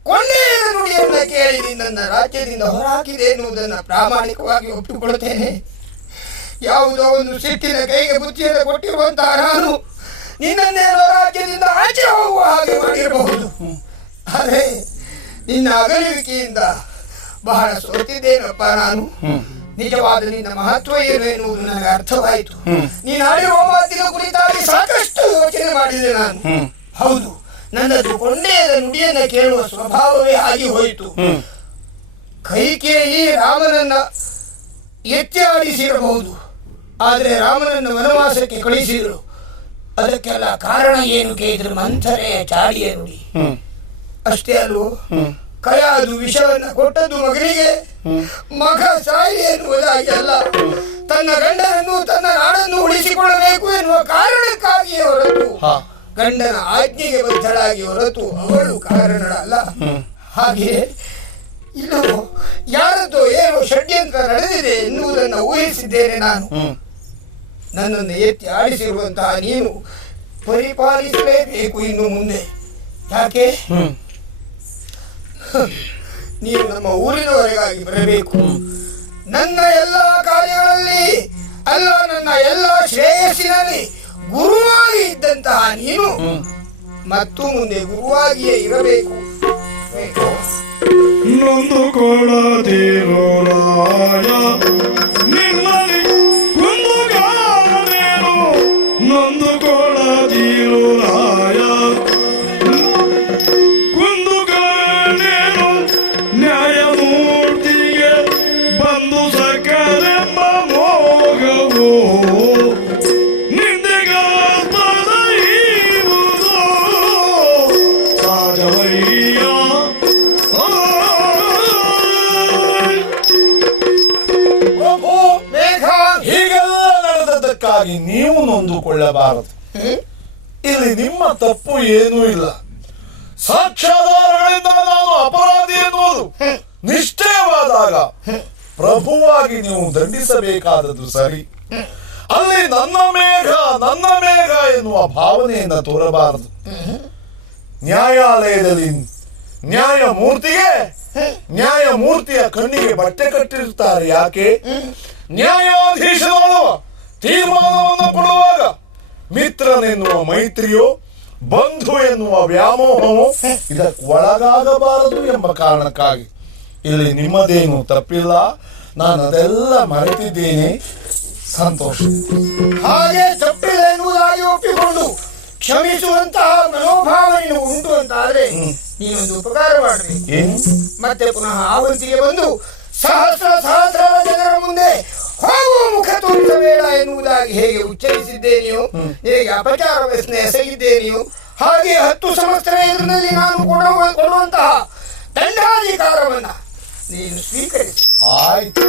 ಕೊಂಡೆಯ ನುಡಿಯನ್ನ ಕೇಳಿ ನಿನ್ನನ್ನು ರಾಜ್ಯದಿಂದ ಹೊರಹಾಕಿದೆ ಎನ್ನುವುದನ್ನು ಪ್ರಾಮಾಣಿಕವಾಗಿ ಒಪ್ಪಿಕೊಳ್ಳುತ್ತೇನೆ. ಯಾವುದೋ ಒಂದು ಸಿಟ್ಟಿನ ಕೈಗೆ ಬುದ್ಧಿಯನ್ನು ಕೊಟ್ಟಿರುವಂತಹ ನಾನು ನಿನ್ನನ್ನೇನೋ ರಾಜ್ಯದಿಂದ ಆಚೆ ಹೋಗುವ ಹಾಗೆ ಮಾಡಿರಬಹುದು. ಆದರೆ ನಿನ್ನ ಅಗಲಿವಿಕೆಯಿಂದ ಬಹಳ ಸೋತಿದ್ದೇನಪ್ಪ ನಾನು. ನಿಜವಾದ ನಿನ್ನ ಮಹತ್ವ ಏನು ಎನ್ನುವುದು ನನಗೆ ಅರ್ಥವಾಯಿತು. ನೀನು ಆಡಿರುವ ಮಾತಿನ ಕುರಿತಾಗಿ ಸಾಕಷ್ಟು ಯೋಚನೆ ಮಾಡಿದೆ ನಾನು. ಹೌದು, ನನ್ನದು ಕೊಂಡೆಯದ ನುಡಿಯನ್ನ ಕೇಳುವ ಸ್ವಭಾವವೇ ಆಗಿ ಹೋಯಿತು. ಕೈಕೇಯಿ ರಾಮನನ್ನ ಎತ್ತಿ ಆಡಿಸಿರಬಹುದು, ಆದರೆ ರಾಮನನ್ನು ವನವಾಸಕ್ಕೆ ಕಳಿಸಿದರು. ಅದಕ್ಕೆಲ್ಲ ಕಾರಣ ಏನು ಕೇಳಿದ್ರು ಮಂಥರೆಯ ಚಾಡಿಯ ನುಡಿ. ಅಷ್ಟೇ ಅಲ್ವೋ, ಕಯಾದು ವಿಷವನ್ನ ಕೊಟ್ಟದ್ದು ಮಗನಿಗೆ, ಮಗ ಸಾಯಿ ಎನ್ನುವುದಾಗಿ ಅಲ್ಲ, ತನ್ನ ಗಂಡನನ್ನು ತನ್ನ ನಾಡನ್ನು ಉಳಿಸಿಕೊಳ್ಳಬೇಕು ಎನ್ನುವ ಕಾರಣಕ್ಕಾಗಿಯೇ ಹೊರತು, ಗಂಡನ ಆಜ್ಞೆಗೆ ಬದ್ಧಳಾಗಿ ಹೊರತು ಅವಳು ಕಾರಣಳಲ್ಲ. ಹಾಗೆ ಇದು ಯಾರದ್ದು ಏನೋ ಷಡ್ಯಂತ್ರ ನಡೆದಿದೆ ಎನ್ನುವುದನ್ನು ಊಹಿಸಿದ್ದೇನೆ ನಾನು. ನನ್ನನ್ನು ಎತ್ತಿ ಆಡಿಸಿರುವಂತಹ ನೀನು ಪರಿಪಾಲಿಸಲೇಬೇಕು ಇನ್ನು ಮುಂದೆ. ಯಾಕೆ? ನೀನು ನಮ್ಮ ಊರಿನವರೆಗಾಗಿ ಬರಬೇಕು. ನನ್ನ ಎಲ್ಲ ಕಾರ್ಯಗಳಲ್ಲಿ ಅಲ್ಲ, ನನ್ನ ಎಲ್ಲ ಶ್ರೇಯಸ್ಸಿನಲ್ಲಿ ಗುರುವಾಗಿ ಇದ್ದಂತಹ ನೀನು ಮತ್ತು ಮುಂದೆ ಗುರುವಾಗಿಯೇ ಇರಬೇಕು. ನೊಂದು ಕೊಡದಿರೋ ರಾಯ ನಿನ್ನಲಿ ಕುಂದುಗಾರನೇನು, ನೊಂದು ಕೊಡದಿರೋ ರಾಯ ಕುಂದುಗಾರನೇನು, ನ್ಯಾಯಮೂರ್ತಿಗೆ ಬಂದು ಸಕರೆಂಬ ಮೋಗವು ನಿಂದೆಗಾದ ಇರುವುದು ಸಾಗವಯ್ಯ. ಹೀಗೆಲ್ಲ ನಡೆದದ್ದಕ್ಕಾಗಿ ನೀವು ನೊಂದುಕೊಳ್ಳಬಾರದು. ಇಲ್ಲಿ ನಿಮ್ಮ ತಪ್ಪು ಏನೂ ಇಲ್ಲ. ಸಾಕ್ಷ್ಯಾಧಾರಗಳಿಂದ ನಾನು ಅಪರಾಧಿ ಎನ್ನುವುದು ನಿಶ್ಚಯವಾದಾಗ ಪ್ರಭುವಾಗಿ ನೀವು ದಂಡಿಸಬೇಕಾದದ್ದು ಸರಿ. ಅಲ್ಲಿ ನನ್ನ ಮೇಘ ಎನ್ನುವ ಭಾವನೆಯನ್ನ ತೋರಬಾರದು. ನ್ಯಾಯಾಲಯದಲ್ಲಿ ನ್ಯಾಯಮೂರ್ತಿಯ ಕಣ್ಣಿಗೆ ಬಟ್ಟೆ ಕಟ್ಟಿರುತ್ತಾರೆ. ಯಾಕೆ? ನ್ಯಾಯಾಧೀಶರು ತೀರ್ಮಾನವನ್ನು ಕೊಡುವಾಗ ಮಿತ್ರನೆನ್ನುವ ಮೈತ್ರಿಯೋ ಬಂಧು ಎನ್ನುವ ವ್ಯಾಮೋಹವೋ ಇದಕ್ಕೆ ಒಳಗಾಗಬಾರದು ಎಂಬ ಕಾರಣಕ್ಕಾಗಿ. ಇಲ್ಲಿ ನಿಮ್ಮದೇನು ತಪ್ಪಿಲ್ಲ, ನಾನು ಅದೆಲ್ಲ ಮರೆತಿದ್ದೇನೆ. ಸಂತೋಷ. ಹಾಗೆ ತಪ್ಪಿಲ್ಲ ಎನ್ನುವುದಾಗಿ ಒಪ್ಪಿಕೊಂಡು ಕ್ಷಮಿಸುವಂತಹ ಮನೋಭಾವನೆ ಉಂಟು ಅಂತಾದ್ರೆ ನೀನೊಂದು ಉಪಕಾರ ಮಾಡಬೇಕು. ಮತ್ತೆ ಪುನಃ ಆವಂತಿಗೆ ಬಂದು ಸಹಸ್ರ ಜನರ ಮುಂದೆ ಹೋಗುವ ಮುಖ ತೋರಿಸಬೇಡ ಎನ್ನುವುದಾಗಿ ಹೇಗೆ ಉಚ್ಚರಿಸಿದ್ದೇನೆಯೋ, ಹೇಗೆ ಅಪಚಾರ ವ್ಯಸನೆ ಎಸಗಿದ್ದೇನೆಯೋ, ಹಾಗೆ 10 ಸಂವತ್ಸರ ಎದುರಿನಲ್ಲಿ ನಾನು ಕೊಡುವಂತಹ ದಂಡಾಧಿಕಾರವನ್ನ ನೀನು ಸ್ವೀಕರಿಸಿ. ಆಯ್ತು.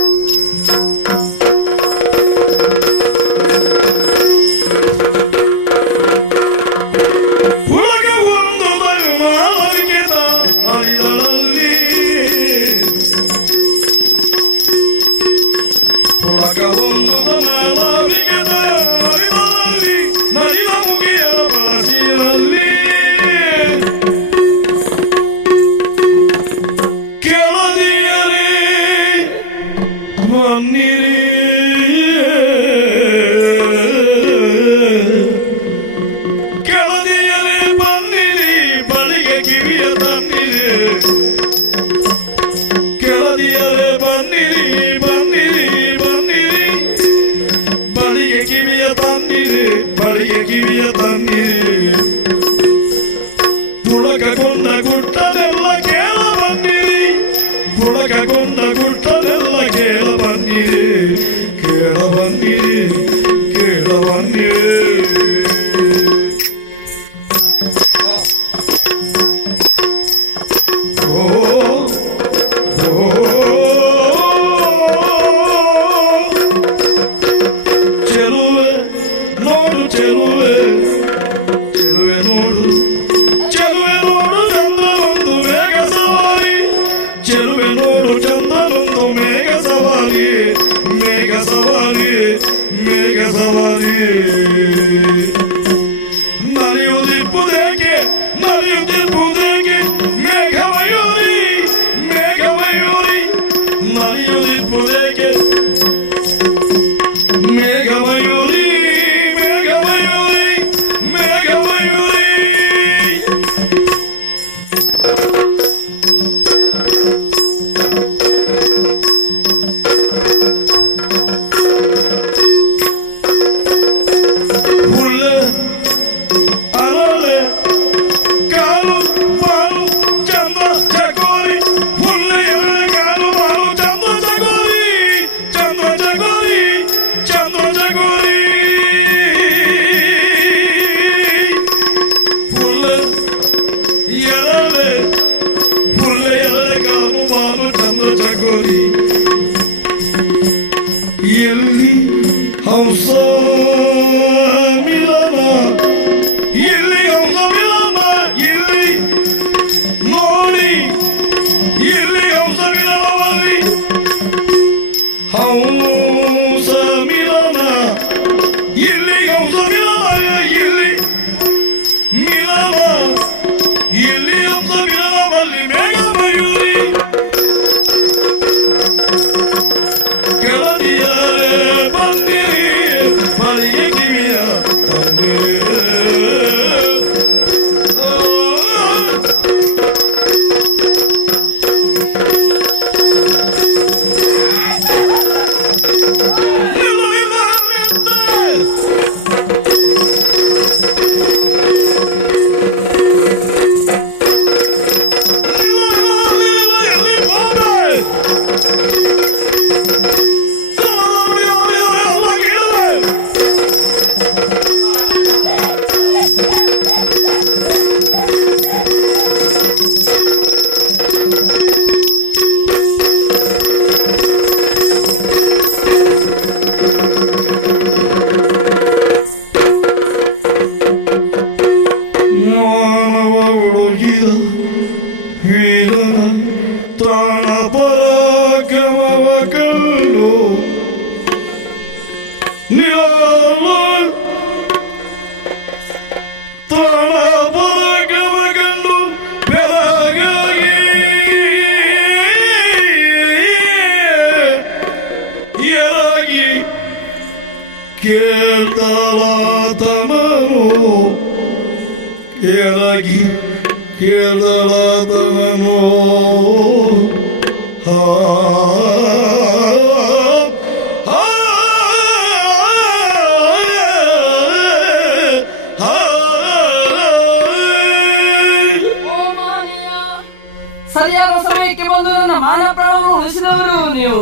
ಸರಿಯಾದ ಸಮಯಕ್ಕೆ ಬಂದು ನನ್ನ ಮಾನ ಪ್ರಾಣವನ್ನು ಉಳಿಸಿದವರು ನೀವು.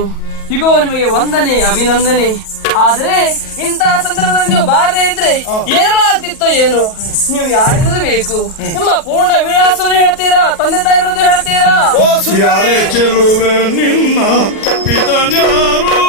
ಇಗೋ ನಿಮಗೆ ವಂದನೆ, ಅಭಿನಂದನೆ. ಆದ್ರೆ ಇಂತಹ ಸಂದರ್ಭದಲ್ಲಿ ನೀವು ಬಾರದೇ ಇದ್ರೆ ಏನಾಗ್ತಿತ್ತೋ ಏನು. ನೀವು ಯಾರಿಗೂ ಬೇಕು, ನಿಮ್ಮ ಪೂರ್ಣ ವಿಳಾಸವನ್ನು ಹೇಳ್ತೀರಾ, ತಂದೆ ತಾಯಿರೋದು ಹೇಳ್ತೀರಾ? ಯಾರೇ ಚೆಲುವೆ ನಿನ್ನ ಪಿತನ್ಯಾರು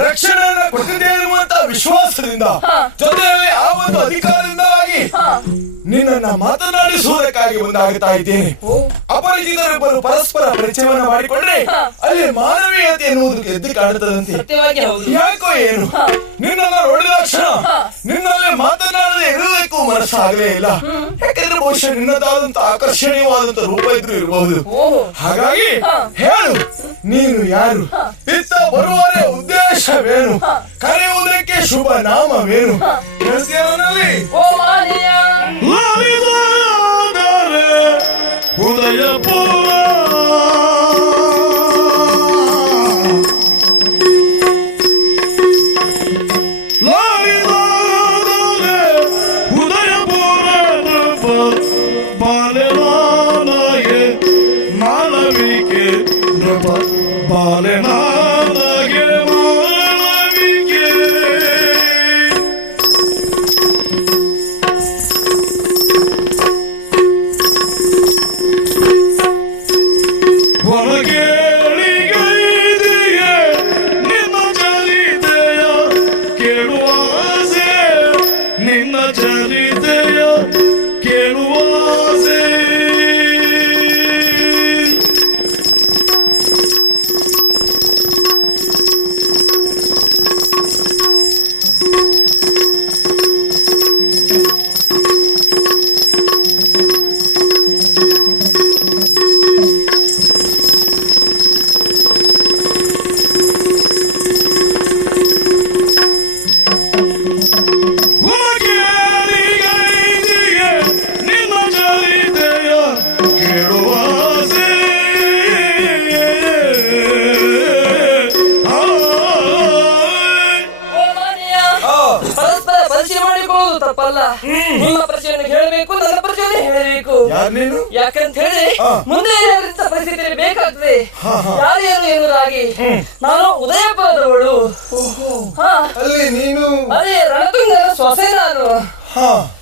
ರಕ್ಷಣೆಯನ್ನ ಕೊಟ್ಟಿದೆ ಎನ್ನುವಂತ ವಿಶ್ವಾಸದಿಂದ ಜೊತೆಯಲ್ಲಿ ಆ ಒಂದು ಅಧಿಕಾರದಿಂದಾಗಿ ನಿನ್ನನ್ನ ಮಾತನಾಡಿಸುವುದಕ್ಕಾಗಿ ಮುಂದಾಗುತ್ತಾ ಇದ್ದೇನೆ. ಅಪರಿಚಿತರಿಬ್ಬರು ಪರಸ್ಪರ ಪರಿಚಯವನ್ನ ಮಾಡಿಕೊಂಡ್ರೆ ಅಲ್ಲಿ ಮಾನವೀಯತೆ ಎನ್ನುವುದು ಎದ್ದು ಕಾಣುತ್ತದಂತೆ. ಯಾಕೋ ಏನು ನಿನ್ನನ್ನ ನೋಡಿದ ಕ್ಷಣ ನಿನ್ನಲ್ಲಿ ಮಾತನಾಡದೆ ಇರುವುದಕ್ಕೂ ಮನಸ್ಸಾಗಲೇ ಇಲ್ಲ. ಯಾಕಂದ್ರೆ ಬಹುಶಃ ನಿನ್ನದಾದಂತ ಆಕರ್ಷಣೀಯವಾದಂತ ರೂಪ ಇದ್ರೂ ಇರಬಹುದು. ಹಾಗಾಗಿ ಹೇಳು, ನೀನು ಯಾರು, ಇತ್ತ ಬರುವವರೇ ಉದ್ದೇಶವೇನು, ಕರೆಯುವುದಕ್ಕೆ ಶುಭ ನಾಮವೇನು? ಉದಯ ಪೂರ ಉದಯ ಪೂರ ಬಾಲೆನಾಗೆ ಮಾಲವಿಕೆ ನೃಪ ಬಾಲೆನಾಗೆ ಮಾಲವಿಕೆ ಹೊರಗೇಳಿಗೈದೆಯೇ ನಿನ್ನ ಚರಿತೆಯ ಕೇಳುವಾಸೆ, ನಿನ್ನ ಚರಿತೆಯ ಕೇಳುವಾಸೆ. ನಿಮ್ಮ ಪರಿಚಯವನ್ನು ಹೇಳಬೇಕು, ನನ್ನ ಪರಿಚಯವನ್ನು ಹೇಳಬೇಕು. ಯಾಕಂತ ಹೇಳಿ ಮುಂದೆ ಪರಿಸ್ಥಿತಿ ಬೇಕಾಗ್ತದೆ. ಯಾರೇನು ಎನ್ನುವುದಾಗಿ ನಾನು ಉದಯಪುರದವಳು. ಅದೇ ರಣತುಂಗನ ಸೊಸೆ ನಾನು.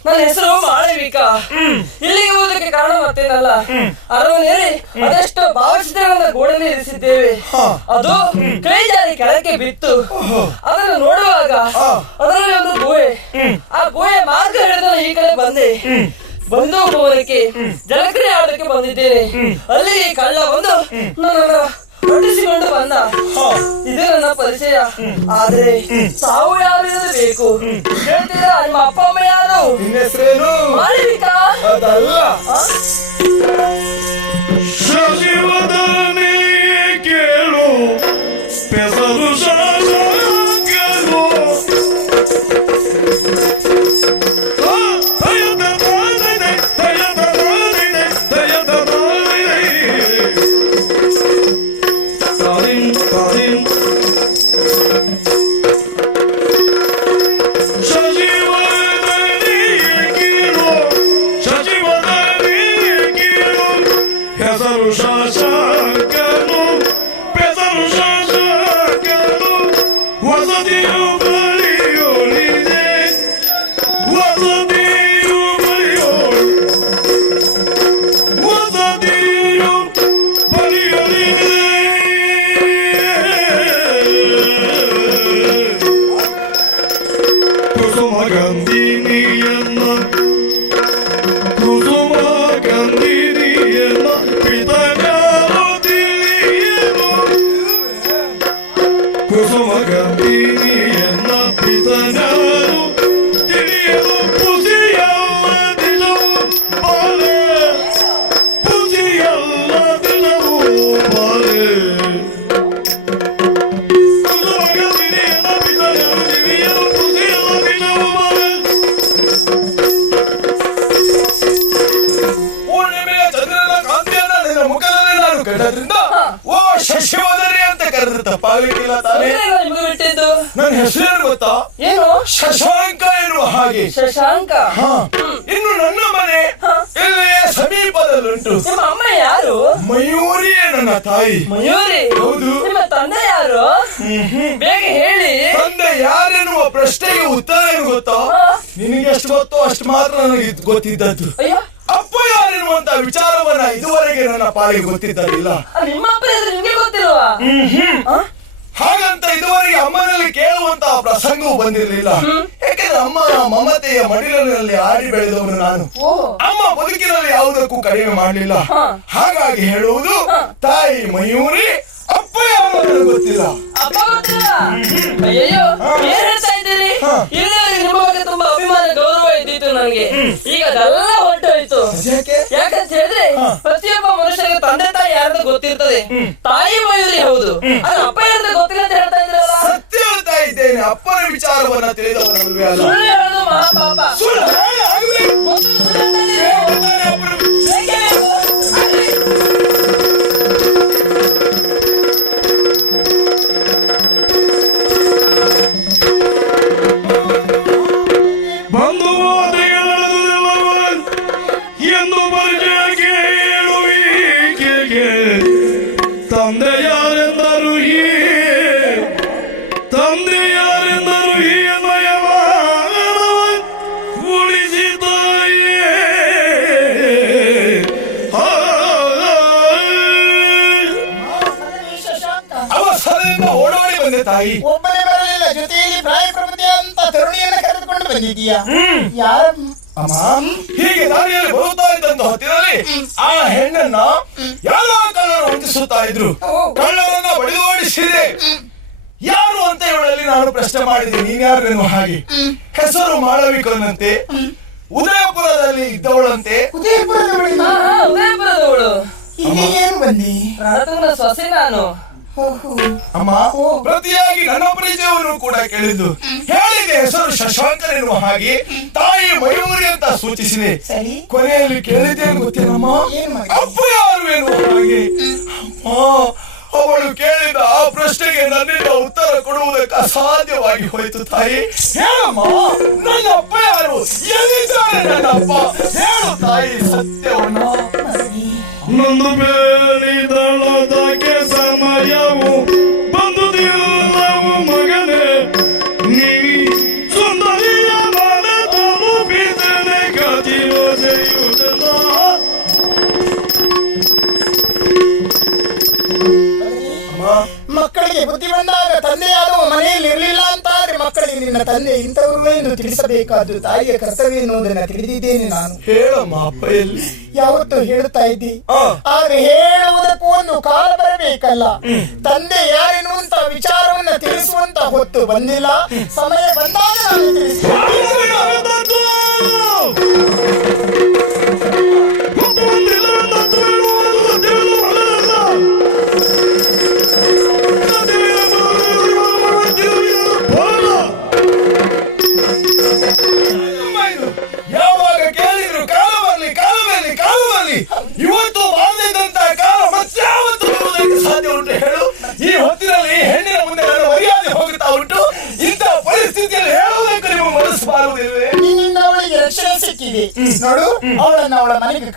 ನನ್ನ ಹೆಸರು ಮಾಳವಿಕಾ. ಇಲ್ಲಿಗೆ ಹೋದಕ್ಕೆ ಕಾರಣ ಮತ್ತೇನಲ್ಲ, ಅರಮನೆಯಲ್ಲಿ ಅದೆಷ್ಟು ಭಾವಚಿತ್ರಗಳನ್ನ ಗೋಡೆಯಲ್ಲಿ ಇರಿಸಿದ್ದೇವೆ. ಅದು ಕೈ ಜಾರಿ ಕೆಳಕ್ಕೆ ಬಿತ್ತು. ಅದನ್ನು ನೋಡುವಾಗ ಅದರಲ್ಲಿ ಒಂದು ಗುಹೆ, ಆ ಗುಹೆ ಮಾರ್ಗ ಹಿಡಿದು ಈ ಕಡೆ ಬಂದೆ. ಬಂದು ಹೋಗಲಿಕ್ಕೆ ಜಲಕ್ರಿಯೆ ಆಡೋದಕ್ಕೆ ಬಂದಿದ್ದೇನೆ. ಅಲ್ಲಿ ಕಳ್ಳ ಬಂದು ನನ್ನನ್ನು ಹೊಟ್ಟಿಸಿಕೊಂಡು ಬಂದ. ಇದು ನನ್ನ ಪರಿಚಯ. ಆದ್ರೆ ಸಾವು ಯಾರು ಬೇಕು ಹೇಳ್ತೀರಾ? ನಿಮ್ಮ ಅಪ್ಪ ಅಮ್ಮ ಯಾರು? ಮಾಳವಿಕಾ ಅದಲ್ಲ, ಶಶಿವದನೆ ಕೇಳು ಪೆಸರು ಶಾಸಕರು ಹೆಸರು ಶಾಸಕನು ಬೆಸರು ಶಾಸಕನು ವಸತಿಯು ಬಳಿಯೋಳಿದೆ ವಸತಿಯು ಬಳಿಯೋಳಿದೆ ಕುಸುಮ ಗಂಧಿನಿಯನ್ನ ಕುಸುಮ ಗಂಧಿನಿಯನ್ನ ಪಿತನಾರು ತಿಳಿಯನು ಕುಸುಮ ಗಂಧಿನಿಯನ್ನ ಪಿತನಾರು ತಿಳಿಯಲು ಪುಸಿಯಲ್ಲದಿಲ್ಲವು ಬಾಲೆ ಪುಸಿಯಲ್ಲದಿಲ್ಲವು ಬಾಲೆ ಕುಸುಮ ಗಂಧಿನಿಯನ್ನ ಪಿತನಾರು ತಿಳಿಯಲು ಪುಸಿಯಲ್ಲದಿಲ್ಲವು ಬಾಲೆ ಪೂರ್ಣಿಮೆಯ ಚಂದ್ರನ ಕಾಂತಿಯನ್ನ ನಿನ್ನ ಮುಖದಲ್ಲಿ ನಾನು ಕಂಡದ್ರಿಂದ ಓ ಶಶಿವದರಿ ಅಂತ ಕರೆದ್ರೆ ತಪ್ಪಾಗಲಿಕ್ಕಿಲ್ಲ ತಾನೇ. ನಿಮ್ಗೆ ಬಿಟ್ಟಿದ್ದು ನನ್ನ ಹೆಸರೇನು ಗೊತ್ತಾ? ಏನು? ಶಶಾಂಕ ಎನ್ನುವ ಹಾಗೆ. ಶಶಾಂಕ. ಇನ್ನು ನನ್ನ ಮನೆ ಇಲ್ಲಿಯೇ ಸಮೀಪದಲ್ಲುಂಟು. ನಿಮ್ಮ ಅಮ್ಮ ಯಾರು? ಮಯೂರಿಯೇ ನನ್ನ ತಾಯಿ. ಮಯೂರಿ? ಹೌದು. ನಿಮ್ಮ ತಂದೆ ಯಾರು? ಬೇಗ ಹೇಳಿ. ತಂದೆ ಯಾರೆನ್ನುವ ಪ್ರಶ್ನೆಗೆ ಉತ್ತರ ಏನು ಗೊತ್ತಾ? ನಿನಗೆ ಎಷ್ಟು ಗೊತ್ತೋ ಅಷ್ಟು ಮಾತ್ರ ನನಗೆ ಗೊತ್ತಿದ್ದದ್ದು. ಅಯ್ಯೋ, ಅಪ್ಪ ಯಾರೆನ್ನುವಂತ ವಿಚಾರವನ್ನ ಇದುವರೆಗೆ ನನ್ನ ಪಾಲಿಗೆ ಗೊತ್ತಿದ್ದರಿಲ್ಲ. ನಿಮ್ಮ ಅಪ್ಪ ಹೆಸರು ನಿಮ್ಗೆ ಗೊತ್ತಿಲ್ವಾ? ಹಾಗಂತ ಇದುವರೆಗೆ ಅಮ್ಮನಲ್ಲಿ ಕೇಳುವಂತಹ ಪ್ರಸಂಗವೂ ಬಂದಿರಲಿಲ್ಲ. ಯಾಕೆಂದ್ರೆ ಅಮ್ಮನ ಮಮತೆಯ ಮಡಿಲಿನಲ್ಲಿ ಆಡಿ ಬೆಳೆದವನು ನಾನು. ಅಮ್ಮ ಬದುಕಿನಲ್ಲಿ ಯಾವುದಕ್ಕೂ ಕಡಿಮೆ ಮಾಡಲಿಲ್ಲ. ಹಾಗಾಗಿ ಹೇಳುವುದು ತಾಯಿ ಮಯೂರಿ, ಅಪ್ಪ ಯಾರು ಗೊತ್ತಿಲ್ಲ. ಅಪ್ಪ ಗೊತ್ತಿಲ್ಲ? ಅಯ್ಯಯ್ಯೋ, ಏನ್ ಹೇಳ್ತಾ ಇದ್ದೀರಿ? ಇಲ್ಲಿವರೆಗೆ ನಿಮ್ಮ ಬಗ್ಗೆ ತುಂಬಾ ಅಭಿಮಾನ ಗೌರವ ಇದ್ದಿತ್ತು ನನಗೆ. ಈಗ ಅದೆಲ್ಲ ಹೊರಟೋಯ್ತು. ಯಾಕಂತ ಹೇಳಿದ್ರೆ ಪ್ರತಿಯೊಬ್ಬ ಮನುಷ್ಯನಿಗೆ ತಂದೆ ತಾಯಿ ಯಾರ್ದು ಗೊತ್ತಿರ್ತದೆ. ತಾಯಿ ಮಯೂರಿ ಹೌದು, ಅದು ಅಪ್ಪ ಯಾರ್ದು ಗೊತ್ತಿಲ್ಲ ಅಂತ ಹೇಳ್ತಾ ಇದ್ರಲ್ಲ. ಸತ್ಯ ಹೇಳ್ತಾ ಇದ್ದೇನೆ, ಅಪ್ಪನ ವಿಚಾರವನ್ನ ತಿಳಿದವನಲ್ವೇ ಅಲ್ಲ. ಸುಳ್ಳು ಹೇಳೋದು ಮಹಾಪಾಪ. ಸುಳ್ಳು ಆಗಲಿ. ಮೊದಲು ಸುಳ್ಳು ಹೇಳ್ತಾ ಇದ್ದೀರಿ. ಬೇಕೇ ಬೇಕು. ಆಗ್ಲಿ. ಬಂದು ಎಂದು ಪರಿಚಯಕ್ಕೆ ಹೇಳುವಿಕೆಗೆ ತಂದೆ ಯಾರೆಂದರು ತಂದೆ ಯಾರೆಂದರು ಈ ನಯವ ಉಳಿಸಿದಾಯೇ ಅವಸರದಿಂದ ಓಡಾಡಿ ಬಂದೆ ತಾಯಿ. ಒಬ್ಬನೇ ಬರಲಿಲ್ಲ, ಜೊತೆಯಲ್ಲಿ ಪ್ರಾಯ ಪ್ರಬುದ್ಧಿ ಅಂತ ತರುಣಿಯನ್ನ ಕರೆದುಕೊಂಡು ಬಂದಿದ್ದೀಯಾ? ಯಾರ ಅಮ್ಮ, ಹೀಗೆ ದಾರಿಯಲ್ಲಿ ಬರುತ್ತಾ ಇದ್ದಂತ ಹೊತ್ತಿನಲ್ಲಿ ಆ ಹೆಣ್ಣನ್ನ ಯಾರೋ ಕಳ್ಳರು ಹೊಂದಿಸುತ್ತಾ ಇದ್ರು. ಕಳ್ಳರನ್ನ ಬಡಿದು ಓಡಿಸಿದೆ. ಯಾರು ಅಂತ ಇವಳಲ್ಲಿ ನಾನು ಪ್ರಶ್ನೆ ಮಾಡಿದೆ. ನೀನ್ ಯಾರು ಎನ್ನುವ ಹಾಗೆ. ಹೆಸರು ಮಾಳವಿಕನಂತೆ, ಉದಯಪುರದಲ್ಲಿ ಇದ್ದವಳಂತೆ. ಉದಯಪುರದವಳು. ಈಗ ಏನು ಬಂದಿ? ರಣತುಂಗನ ಸೊಸೆ ನಾನು. ಅಮ್ಮ, ಪ್ರತಿಯಾಗಿ ನನ್ನ ಪರಿಚಯವನ್ನು ಕೂಡ ಕೇಳಿದ್ದು. ಹೇಳಿದೆ ಹೆಸರು ಶಶಾಂಕರ್ ಎನ್ನುವ ಹಾಗೆ, ತಾಯಿ ಮಯೂರಿ ಅಂತ ಸೂಚಿಸಿದೆ. ಕೊನೆಯಲ್ಲಿ ಕೇಳಿದ್ದೇನು ಗೊತ್ತೇನಮ್ಮ? ಅಪ್ಪ ಯಾರು ಎನ್ನುವ ಹಾಗೆ. ಅವಳು ಕೇಳಿದ ಆ ಪ್ರಶ್ನೆಗೆ ನನ್ನಿಂದ ಉತ್ತರ ಕೊಡುವುದಕ್ಕೆ ಅಸಾಧ್ಯವಾಗಿ ಹೋಯಿತು. ತಾಯಿ ಹೇಳಮ್ಮ, ನನ್ನ ಅಪ್ಪ ಯಾರು? ಎಲ್ಲಿದ್ದಾರೆ ನನ್ನ ಅಪ್ಪ? ಹೇಳು ತಾಯಿ ಸತ್ಯವನ್ನು. ನೊಂದು ಬೇಡಿದಳದಕ್ಕೆ ಸಮಯವು ಬಂದುದಿಲ್ಲವು ಮಗನೇ, ನೀನಿ ಸುಂದರಿಯ ಮನೆ ತಲುಪಿದನೆ ಗತಿಯೋದೆಯುವುದಿಲ್ಲ. ಮಕ್ಕಳಿಗೆ ಬುದ್ಧಿ ಬಂದಾಗ ತಂದೆಯಾದವ ಮನೆಯಲ್ಲಿ ಇರಲಿಲ್ಲ ಅಂತಾದ್ರೆ ಮಕ್ಕಳಿಗೆ ನಿನ್ನ ತಂದೆ ಇಂಥವ್ರು ಎಂದು ತಿಳಿಸಬೇಕಾದ್ದು ತಾಯಿಯ ಕರ್ತವ್ಯ ಎನ್ನುವುದನ್ನ ತಿಳಿದಿದ್ದೇನೆ ನಾನು. ಹೇಳಮ್ಮ, ಅಪ್ಪ ಎಲ್ಲಿ? ಯಾವತ್ತು ಹೇಳುತ್ತಾ ಇದ್ದಿ, ಆದ್ರೆ ಹೇಳುವುದಕ್ಕೂ ಒಂದು ಕಾಲ ಬರಬೇಕಲ್ಲ. ತಂದೆ ಯಾರೆನ್ನುವಂತ ವಿಚಾರವನ್ನ ತಿಳಿಸುವಂತ ಹೊತ್ತು ಬಂದಿಲ್ಲ. ಸಮಯ ಬಂದಾಗ ನಾನು ತಿಳಿಸ್ತೇನೆ. ಯಾವಾಗ ಕೇಳಿದ್ರು ಕಾಲ ಬರ್ಲಿ ಕಾಲ ಬರ್ಲಿ ಕಾಲ ಬರ್ಲಿ. ಇವತ್ತು ಬಾಳ್ದಿದ್ದಂತ ಕಾಲ ಮತ್ತೆ ಯಾವತ್ತು ಬರುವುದಕ್ಕೆ ಸಾಧ್ಯ ಉಂಟು ಹೇಳು? ಈ ಹೊತ್ತಿನಲ್ಲಿ ಹೆಣ್ಣಿನ ಮುಂದೆ ನನ್ನ ಮರ್ಯಾದೆ ಹೋಗುತ್ತಾ ಉಂಟು. ಇಂತಹ ಪರಿಸ್ಥಿತಿಯಲ್ಲಿ ಹೇಳುವುದಕ್ಕೆ ನಿಮ್ಮ ಮನಸ್ಸು ಬಾರುವುದಿಲ್ಲವೇ? ನಿನ್ನಿಂದ ಅವಳಿಗೆ ರಕ್ಷಣೆ ಸಿಕ್ಕಿದೆ. ನೋಡು ಅವಳನ್ನ ಅವಳ ಮನೆಗೆ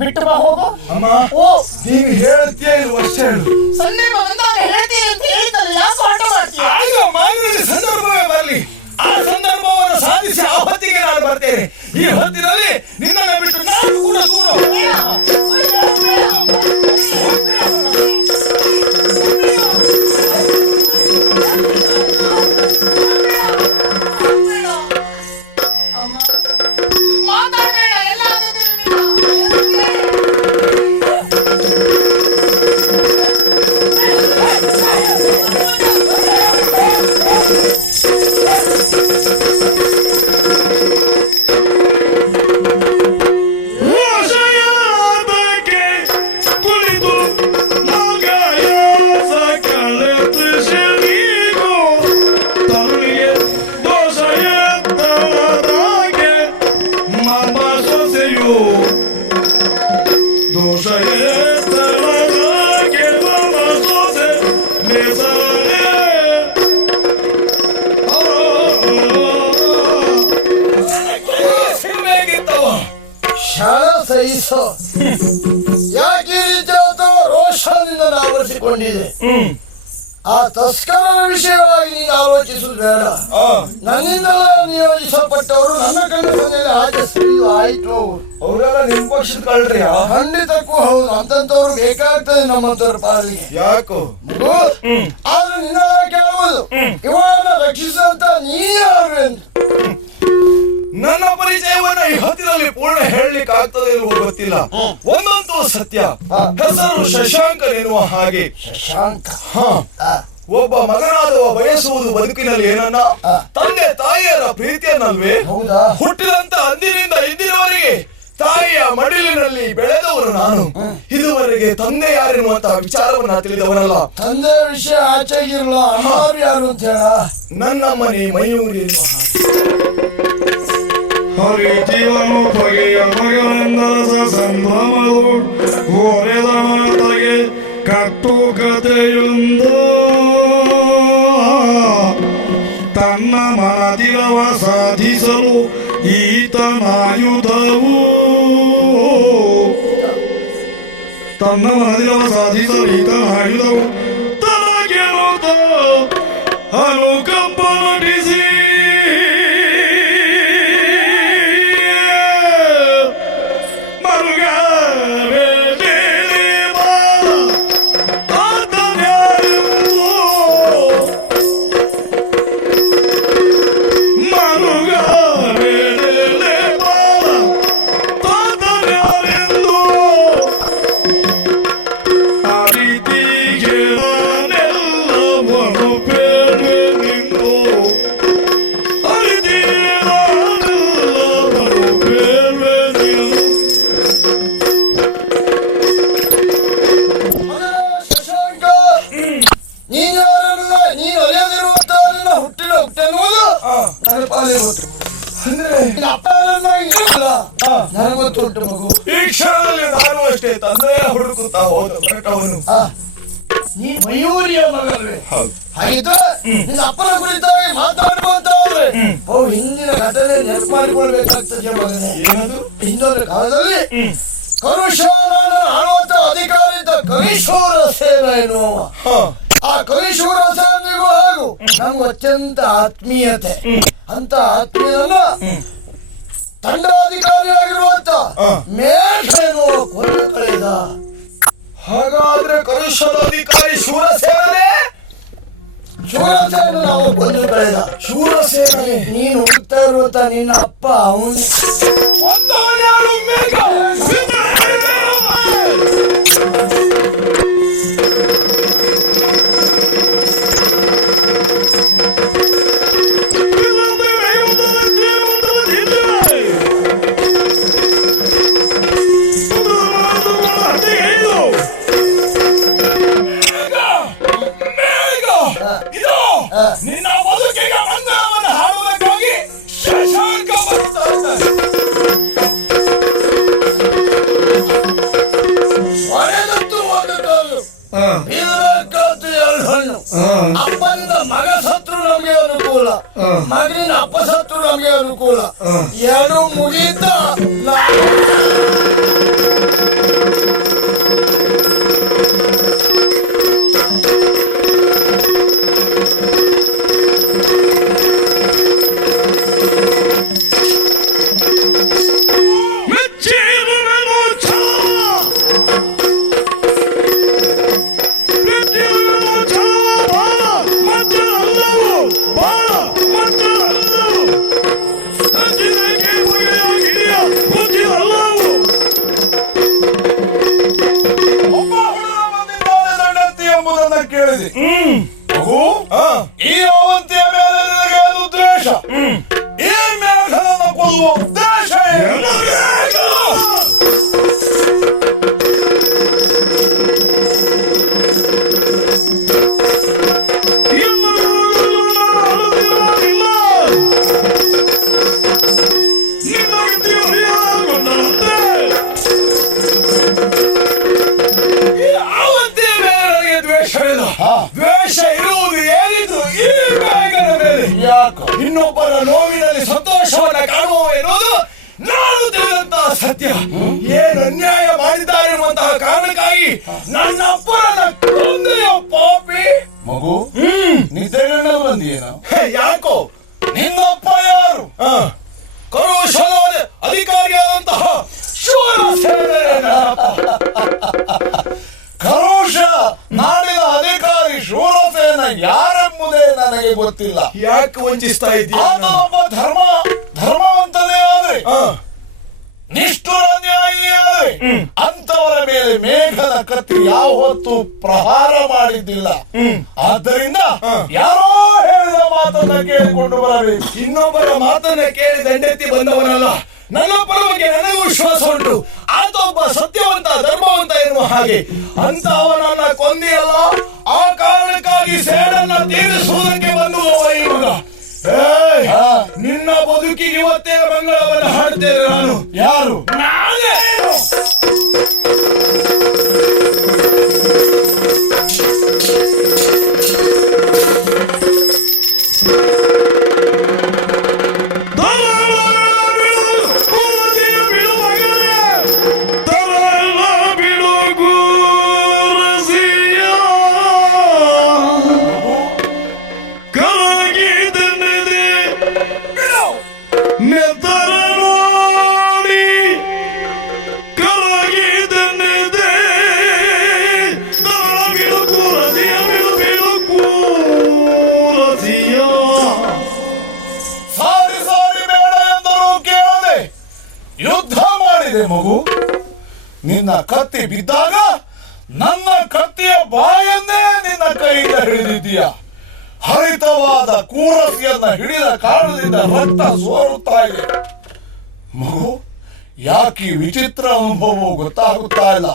ಬಿಟ್ಟು ಬಾ ಹೋಗು. ಅಮ್ಮ ಓ ನೀನು ಹೇಳ್ತೀಯ ಇಲ್ವ ಅಷ್ಟೇ ಹೇಳು. ಸಂದರ್ಭ ಬಂದಾಗ ಹೇಳ್ತೀನಿ ಅಂತ ಹೇಳಿದ್ದಲ್ಲ, ಯಾಕೆ ಆಟ ಮಾಡ್ತೀಯ? ಆಗ ಮಾನವನ ಸಂದರ್ಭವೇ ಬರಲಿ, ಆ ಸಂದರ್ಭವನ್ನು ಸಾಧಿಸಿ ಆ ಹೊತ್ತಿಗೆ ನಾನು ಬರ್ತೇನೆ. ಈ ಹೊತ್ತಿನಲ್ಲಿ ನಿನ್ನನ್ನು ಬಿಟ್ಟು ನಾನು ಕೂಡ ದೂರ ಯಾಕೆ ರೋಷದಿಂದ ಆವರಿಸಿಕೊಂಡಿದೆ. ಆ ತಸ್ಕರರ ವಿಷಯವಾಗಿ ನೀನು ಆಲೋಚಿಸುವುದು ಬೇಡ. ನನ್ನಿಂದಲೇ ನಿಯೋಜಿಸಲ್ಪಟ್ಟವರು ನನ್ನ ಕಣ್ಣ ಮನೆಯಲ್ಲಿ ಆಚರಿಸಿದ್ದು ಆಯ್ತು. ಅವರೆಲ್ಲ ನಿಮ್ ಪಕ್ಷದ ಕಳ್ರಿ? ಖಂಡಿತಕ್ಕೂ ಹೌದು. ಅಂತಂತವ್ರು ಬೇಕಾಗ್ತದೆ ನಮ್ಮಂತವ್ರ ಪಾಲಿಗೆ. ಯಾಕೋ ಆದ್ರೆ ನಿನ್ನ ಕೇಳುವುದು, ಇವನ್ನ ರಕ್ಷಿಸಂತ ನೀ ಯಾರು ಎಂದು. ನನ್ನ ಪರಿಚಯವನ್ನ ಈ ಹೊತ್ತಿನಲ್ಲಿ ಪೂರ್ಣ ಹೇಳಲಿಕ್ಕೆ ಆಗ್ತದೆ ಇಲ್ವೋ ಗೊತ್ತಿಲ್ಲ. ಒಂದಂತೂ ಸತ್ಯ, ಹೆಸರು ಶಶಾಂಕ ಎನ್ನುವ ಹಾಗೆ. ಶಶಾಂಕ ಒಬ್ಬ ಮಗನಾದವ ಬಯಸುವುದು ಬದುಕಿನಲ್ಲಿ ಏನನ್ನ? ತಂದೆ ತಾಯಿಯರ ಪ್ರೀತಿಯನ್ನಲ್ವೇ? ಹುಟ್ಟಿದಂತ ಅಂದಿನಿಂದ ಇಂದಿನವರೆಗೆ ತಾಯಿಯ ಮಡಿಲಿನಲ್ಲಿ ಬೆಳೆದವರು ನಾನು. ಇದುವರೆಗೆ ತಂದೆ ಯಾರೆನ್ನುವಂತಹ ವಿಚಾರವನ್ನ ತಿಳಿದವನಲ್ಲ. ತಂದೆ ವಿಷಯ ಆಚೆಗಿರಲ್ಲ, ಅಣ್ಣವ್ರು ಯಾರು ಅಂತ ಹೇಳ. ನನ್ನ ಮನೆ ಮಯೂರಿ ಎನ್ನುವ ಹರಿ ಜೀವನು ಬಗೆಯ ಮಗನೆಂದರಸ ಸಂಭ್ರಮವು ಓರೆದ ಮಾತಗೆ ಕಟ್ಟುಕತೆಯೊಂದು ತನ್ನ ಮನದಿರವ ಸಾಧಿಸಲು ಈತನಾಯುಧವು ತನಗೆರುತ್ತ ಅನುಕಂಪ ನಟಿಸಿ ನನಗೊತ್ತುಂಟು ಮಗು. ಈ ಕ್ಷಣದಲ್ಲಿ ನಾನು ಅಷ್ಟೇ ತಂದೆಯ ಹುಡುಕುತ್ತಾ ಹೊರಟವನು. ನೀ ಮಯೂರಿಯ ಮಗಲ್ವೇ? ಹಾಗಿದ್ರೆ ನಿನ್ನ ಅಪ್ಪನ ಕುರಿತಾಗಿ ಮಾತಾಡುವಂತಾದ್ರೆ ಅವು ಹಿಂದಿನ ಘಟನೆ ನೆನಪು ಮಾಡಿಕೊಳ್ಬೇಕಾಗ್ತದೆ ಮಗನೇ. ಹಿಂದೊಂದು ಕಾಲದಲ್ಲಿ ಕರುಶಾಲನ ಆಳುವಂತ ಅಧಿಕಾರಿ ಇದ್ದ ಕರಿಶೂರ ಸೇನ ಎನ್ನುವ. ಆ ಕರಿಶೂರ ಸೇನಿಗೂ ಹಾಗೂ ನಮ್ಗೆ ಅತ್ಯಂತ ಆತ್ಮೀಯತೆ. ಅಂತ ಆತ್ಮೀಯನ ತಂಡಾಧಿಕಾರಿಯಾಗಿರುವಂತ ಮೇಘ ಎನ್ನುವ ಕೊಂದು ಕಳೆದ. ಹಾಗಾದ್ರೆ ಕರುಷಾಧಿಕಾರಿ ಶೂರಸೇನೆ ನಾವು ಕೊಂದು ಕಳೆದ. ಶೂರಸೇನೆ ನೀನು ಹುಡುಕ್ತಾ ಇರುವಂತ ನಿನ್ನ ಅಪ್ಪ ಅವನು. ನಿನ್ನ ಬದುಕಿಗೆ ಮಂಗಳವನ್ನು ಹಾಡುವುದಕ್ಕಾಗಿ ಶಶಾಂಕ ಬರುತ್ತಾರೆ. ಕೇಳಿದೆ. ಮಗು, ಈ ಅವಂತಿಯ ಮೇಲೆ ನಿನಗೆ ಅದು ದ್ವೇಷ. ಈ ಮೇಘನನ್ನು ಕೊಲ್ಲುವ ಉದ್ದೇಶ ಏನು? ದ್ವೇಷ ಇರುವುದು ಏನಿದ್ರು ಈ ಮೇಘನ ಮೇಲೆ. ಇನ್ನೊಬ್ಬರ ನೋವಿನಲ್ಲಿ ಸಂತೋಷವನ್ನ ಕಾಣುವ ಎನ್ನುವುದು ನಾನು ತಿಳಿದಂತಹ ಸತ್ಯ. ಏನು ಅನ್ಯಾಯ ಮಾಡಿದ್ದಾರೆ ಎನ್ನುವಂತಹ ಕಾರಣಕ್ಕಾಗಿ ನನ್ನ ಅಪ್ಪನ ಕೊಂದೆಯ ಪಾಪಿ. ಮಗು, ನಿದ್ದೆಗಳನ್ನ ಬಂದಿಯೇನ? ಯಾಕೋ? ನಿನ್ನಪ್ಪ ಯಾರು? ಕರುಷದ ಅಧಿಕಾರಿಯಾದಂತಹ ಶೂರಸೇನ. ಕರುಷ ನಾಡಿನ ಅಧಿಕಾರಿ ಶೂರಸೇನ ಯಾರೆಂಬುದೇ ನನಗೆ ಗೊತ್ತಿಲ್ಲ. ಯಾಕೆ ವಂಚಿಸ್ತಾ ಇದ್ದೀಯ? ಆತನೊಬ್ಬ ಧರ್ಮವಂತನೇ ಆದ್ರೆ, ನಿಷ್ಠುರ ನ್ಯಾಯಿ ಆದ್ರೆ, ಅಂತವರ ಮೇಲೆ ಮೇಘನ ಕತ್ತಿ ಯಾವ ಹೊತ್ತು ಪ್ರಹಾರ ಮಾಡಿದ್ದಿಲ್ಲ. ಆದ್ದರಿಂದ ಯಾರೋ ಹೇಳಿದ ಮಾತನ್ನ ಕೇಳಿಕೊಂಡು ಬರಬೇಕು. ಇನ್ನೊಬ್ಬರ ಮಾತನ್ನ ಕೇಳಿ ದಂಡೆತ್ತಿ ಬಂದವನಲ್ಲ. ನನ್ನೊಬ್ಬರ ಬಗ್ಗೆ ನನಗೂ ವಿಶ್ವಾಸ ಉಂಟು. ಆತ ಒಬ್ಬ ಸತ್ಯವಂತ ಧರ್ಮವಂತ ಎನ್ನುವ ಹಾಗೆ. ಅಂತ ಅವನನ್ನ ಕೊಂದಿಯಲ್ಲ, ಆ ಕಾರಣಕ್ಕಾಗಿ ಸೇಡನ್ನ ತೀರಿಸುವುದಕ್ಕೆ ಬಂದುವ ಈ ಮಗ. ನಿನ್ನ ಬದುಕಿಗೆ ಇವತ್ತೇ ಮಂಗಳವನ್ನು ಹಾಡ್ತೇನೆ ನಾನು. ಯಾರು? ನಾನೇ. ಮಗು, ನಿನ್ನ ಕತ್ತಿ ಬಿದ್ದಾಗ ನನ್ನ ಕತ್ತಿಯ ಬಾಯನ್ನೇ ನಿನ್ನ ಕೈಯಿಂದ ಹಿಡಿದಿದ್ದೀಯ. ಹರಿತವಾದ ಕೂರಸಿಯನ್ನ ಹಿಡಿದ ಕಾರಣದಿಂದ ರಕ್ತ ಸೋರುತ್ತಾ ಇದೆ. ಮಗು, ಯಾಕೆ ವಿಚಿತ್ರ ಅನುಭವವು ಗೊತ್ತಾಗುತ್ತಾ ಇಲ್ಲ.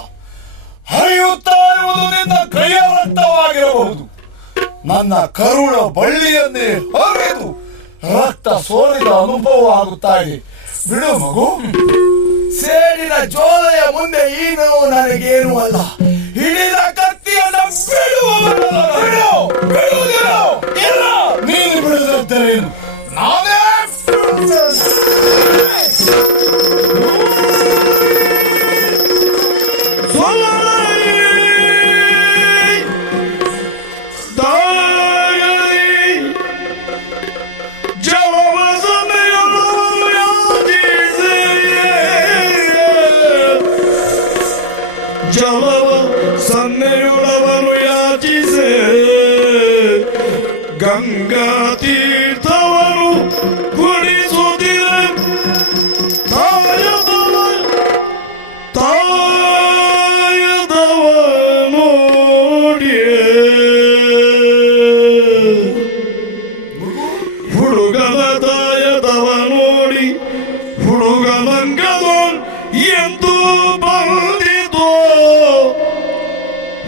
ಹರಿಯುತ್ತಾ ಇರುವುದು ನಿನ್ನ ಕೈಯ ರಕ್ತವಾಗಿರಬಹುದು. ನನ್ನ ಕರುಳ ಬಳ್ಳಿಯನ್ನೇ ಹರಿದು ರಕ್ತ ಸೋರಿದ ಅನುಭವ ಆಗುತ್ತಾ ಇದೆ. ಬಿಡು ಮಗು. ಸೇಡಿನ ಜೋಲೆಯ ಮುಂದೆ ಈ ನೋವು ನನಗೇನು ಅಲ್ಲ. ಹಿಡಿದ ಕತ್ತಿಯನ್ನ ಇಲ್ಲ, ನೀನು ಬಿಡುತ್ತಿದ್ದರೆ ನಾನೇ ಸನ್ನೆಯುಳವನು ಯಾಚಿಸೆ ಗಂಗಾ ತೀರ್ಥವನು ಕುಡಿಸುತ್ತಿದೆ. ತಾಯದವ ನೋಡಿಯೇ ಹುಡುಗನ ತಾಯದವ ನೋಡಿ ಹುಡುಗನಂಗದ ಎಂದು ಬಂದಿದೋ.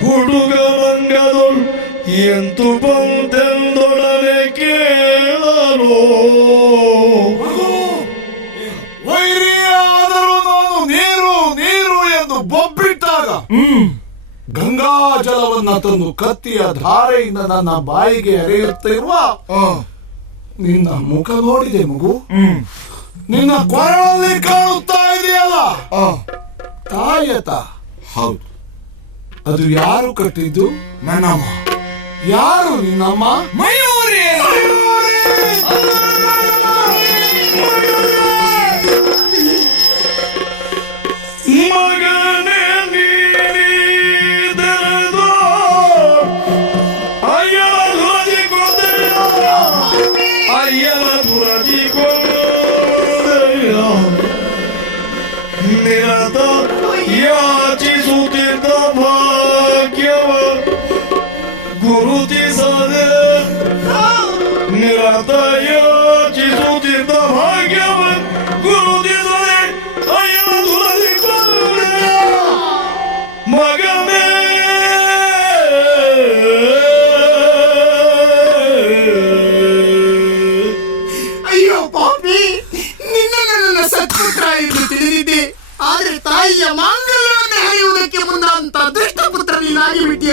ಹುಡುಗನಂಗದು ಎಂತು ಬಂದೆಂದೊಡನೆ ಕೇಳಲು. ವೈರಿಯಾದರೂ ನಾನು ನೀರು ನೀರು ಎಂದು ಬೊಬ್ಬಿಟ್ಟಾಗ ಗಂಗಾಜಲವನ್ನ ತಂದು ಕತ್ತಿಯ ಧಾರೆಯಿಂದ ನನ್ನ ಬಾಯಿಗೆ ಎರೆಯುತ್ತಿರುವ ನಿನ್ನ ಮುಖ ನೋಡಿದೆ ಮಗು. ನಿನ್ನ ಕೊರಳಲ್ಲಿ ಕಾಣುತ್ತಾ ಇದೆಯಲ್ಲ ತಾಯತ. ಹೌದು, ಅದು ಯಾರು ಕಟ್ಟಿದ್ದು? ನನ್ನಮ್ಮ. ಯಾರು ನಿನ್ನಮ್ಮ? ಮಯೂರಿ. ಮಗನೇ ನೀರಿದೆರೆದು ಅಯ್ಯನ ಧ್ವಜಿಕೊಂಡೆಯ ಅಯ್ಯನ ಧ್ವಜಿಕೊಂಡೆಯ ನಿರತ ಯಾಚಿಸುತ್ತಿದ್ದ ಭಾಗ್ಯವ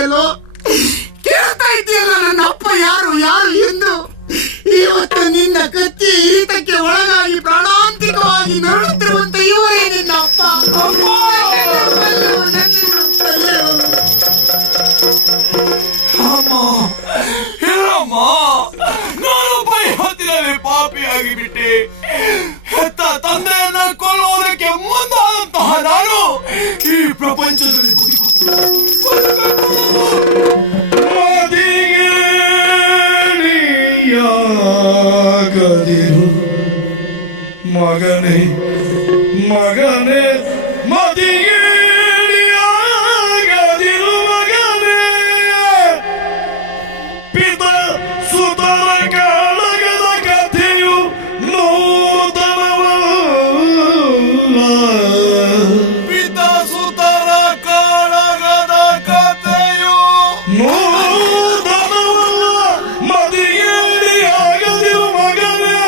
ಇದೆಯಲ್ಲೋ, ಕೇಳ್ತಾ ಇದೆಯಲ್ಲ ನನ್ನ ಅಪ್ಪ ಯಾರು ಯಾರು ಎಂದು. ಇವತ್ತು ನಿನ್ನ ಕತ್ತಿ ಇರಿತಕ್ಕೆ ಒಳಗಾಗಿ ಪ್ರಾಣಾಂತಿಕವಾಗಿ ನರಳುತ್ತಿರುವಂತ ಇವರೇ ನಿನ್ನ ಅಪ್ಪ. ಹೇಳಮ್ಮ, ನಾನೊಬ್ಬ ಹೊತ್ತಿನಲ್ಲಿ ಪಾಪಿಯಾಗಿ ಬಿಟ್ಟೆ. ಹೆತ್ತ ತಂದೆಯನ್ನ ಕೊಲ್ಲುವುದಕ್ಕೆ ಮುಂದಾದಂತಹ ನಾನು ಈ ಪ್ರಪಂಚದಲ್ಲಿ ಮದಿಗೇಡಿಯಾಗದಿರು ಮಗನೇ, ಮಗನೇ, ಮದಿಗೇಡಿಯಾಗದಿರು ಮಗನೇ. ಪಿತ ಸುತರ ಕಾಳಗದ ಕಥೆಯು ನೂತನವಲ್ಲ. ಪಿತ ಸುತರ ಕಾಳಗದ ಕಥೆಯು ನೂತನವಲ್ಲ. ಮದಿಗೇಡಿಯಾಗದಿರು ಮಗನೇ,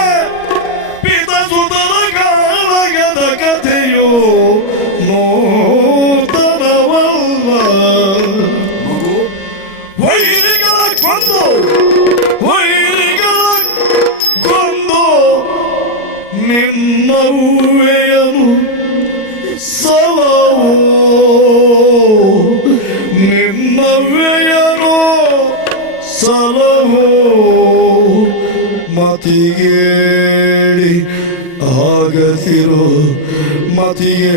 ಪಿತ ಸುತರ ಕಾಳಗದ ಕಥೆಯು ನೂತನವಲ್ಲ. ವೈರಿಗಳ ಕೊಂದು ನಿನ್ನವ್ವೆಯನು ಸಲವೋ, ನಿನ್ನವ್ವೆಯನು ಸಲವೋ. ಮತಿಗೇಡಿ ಆಗದಿರೋ, ಮತಿಗೇಡಿ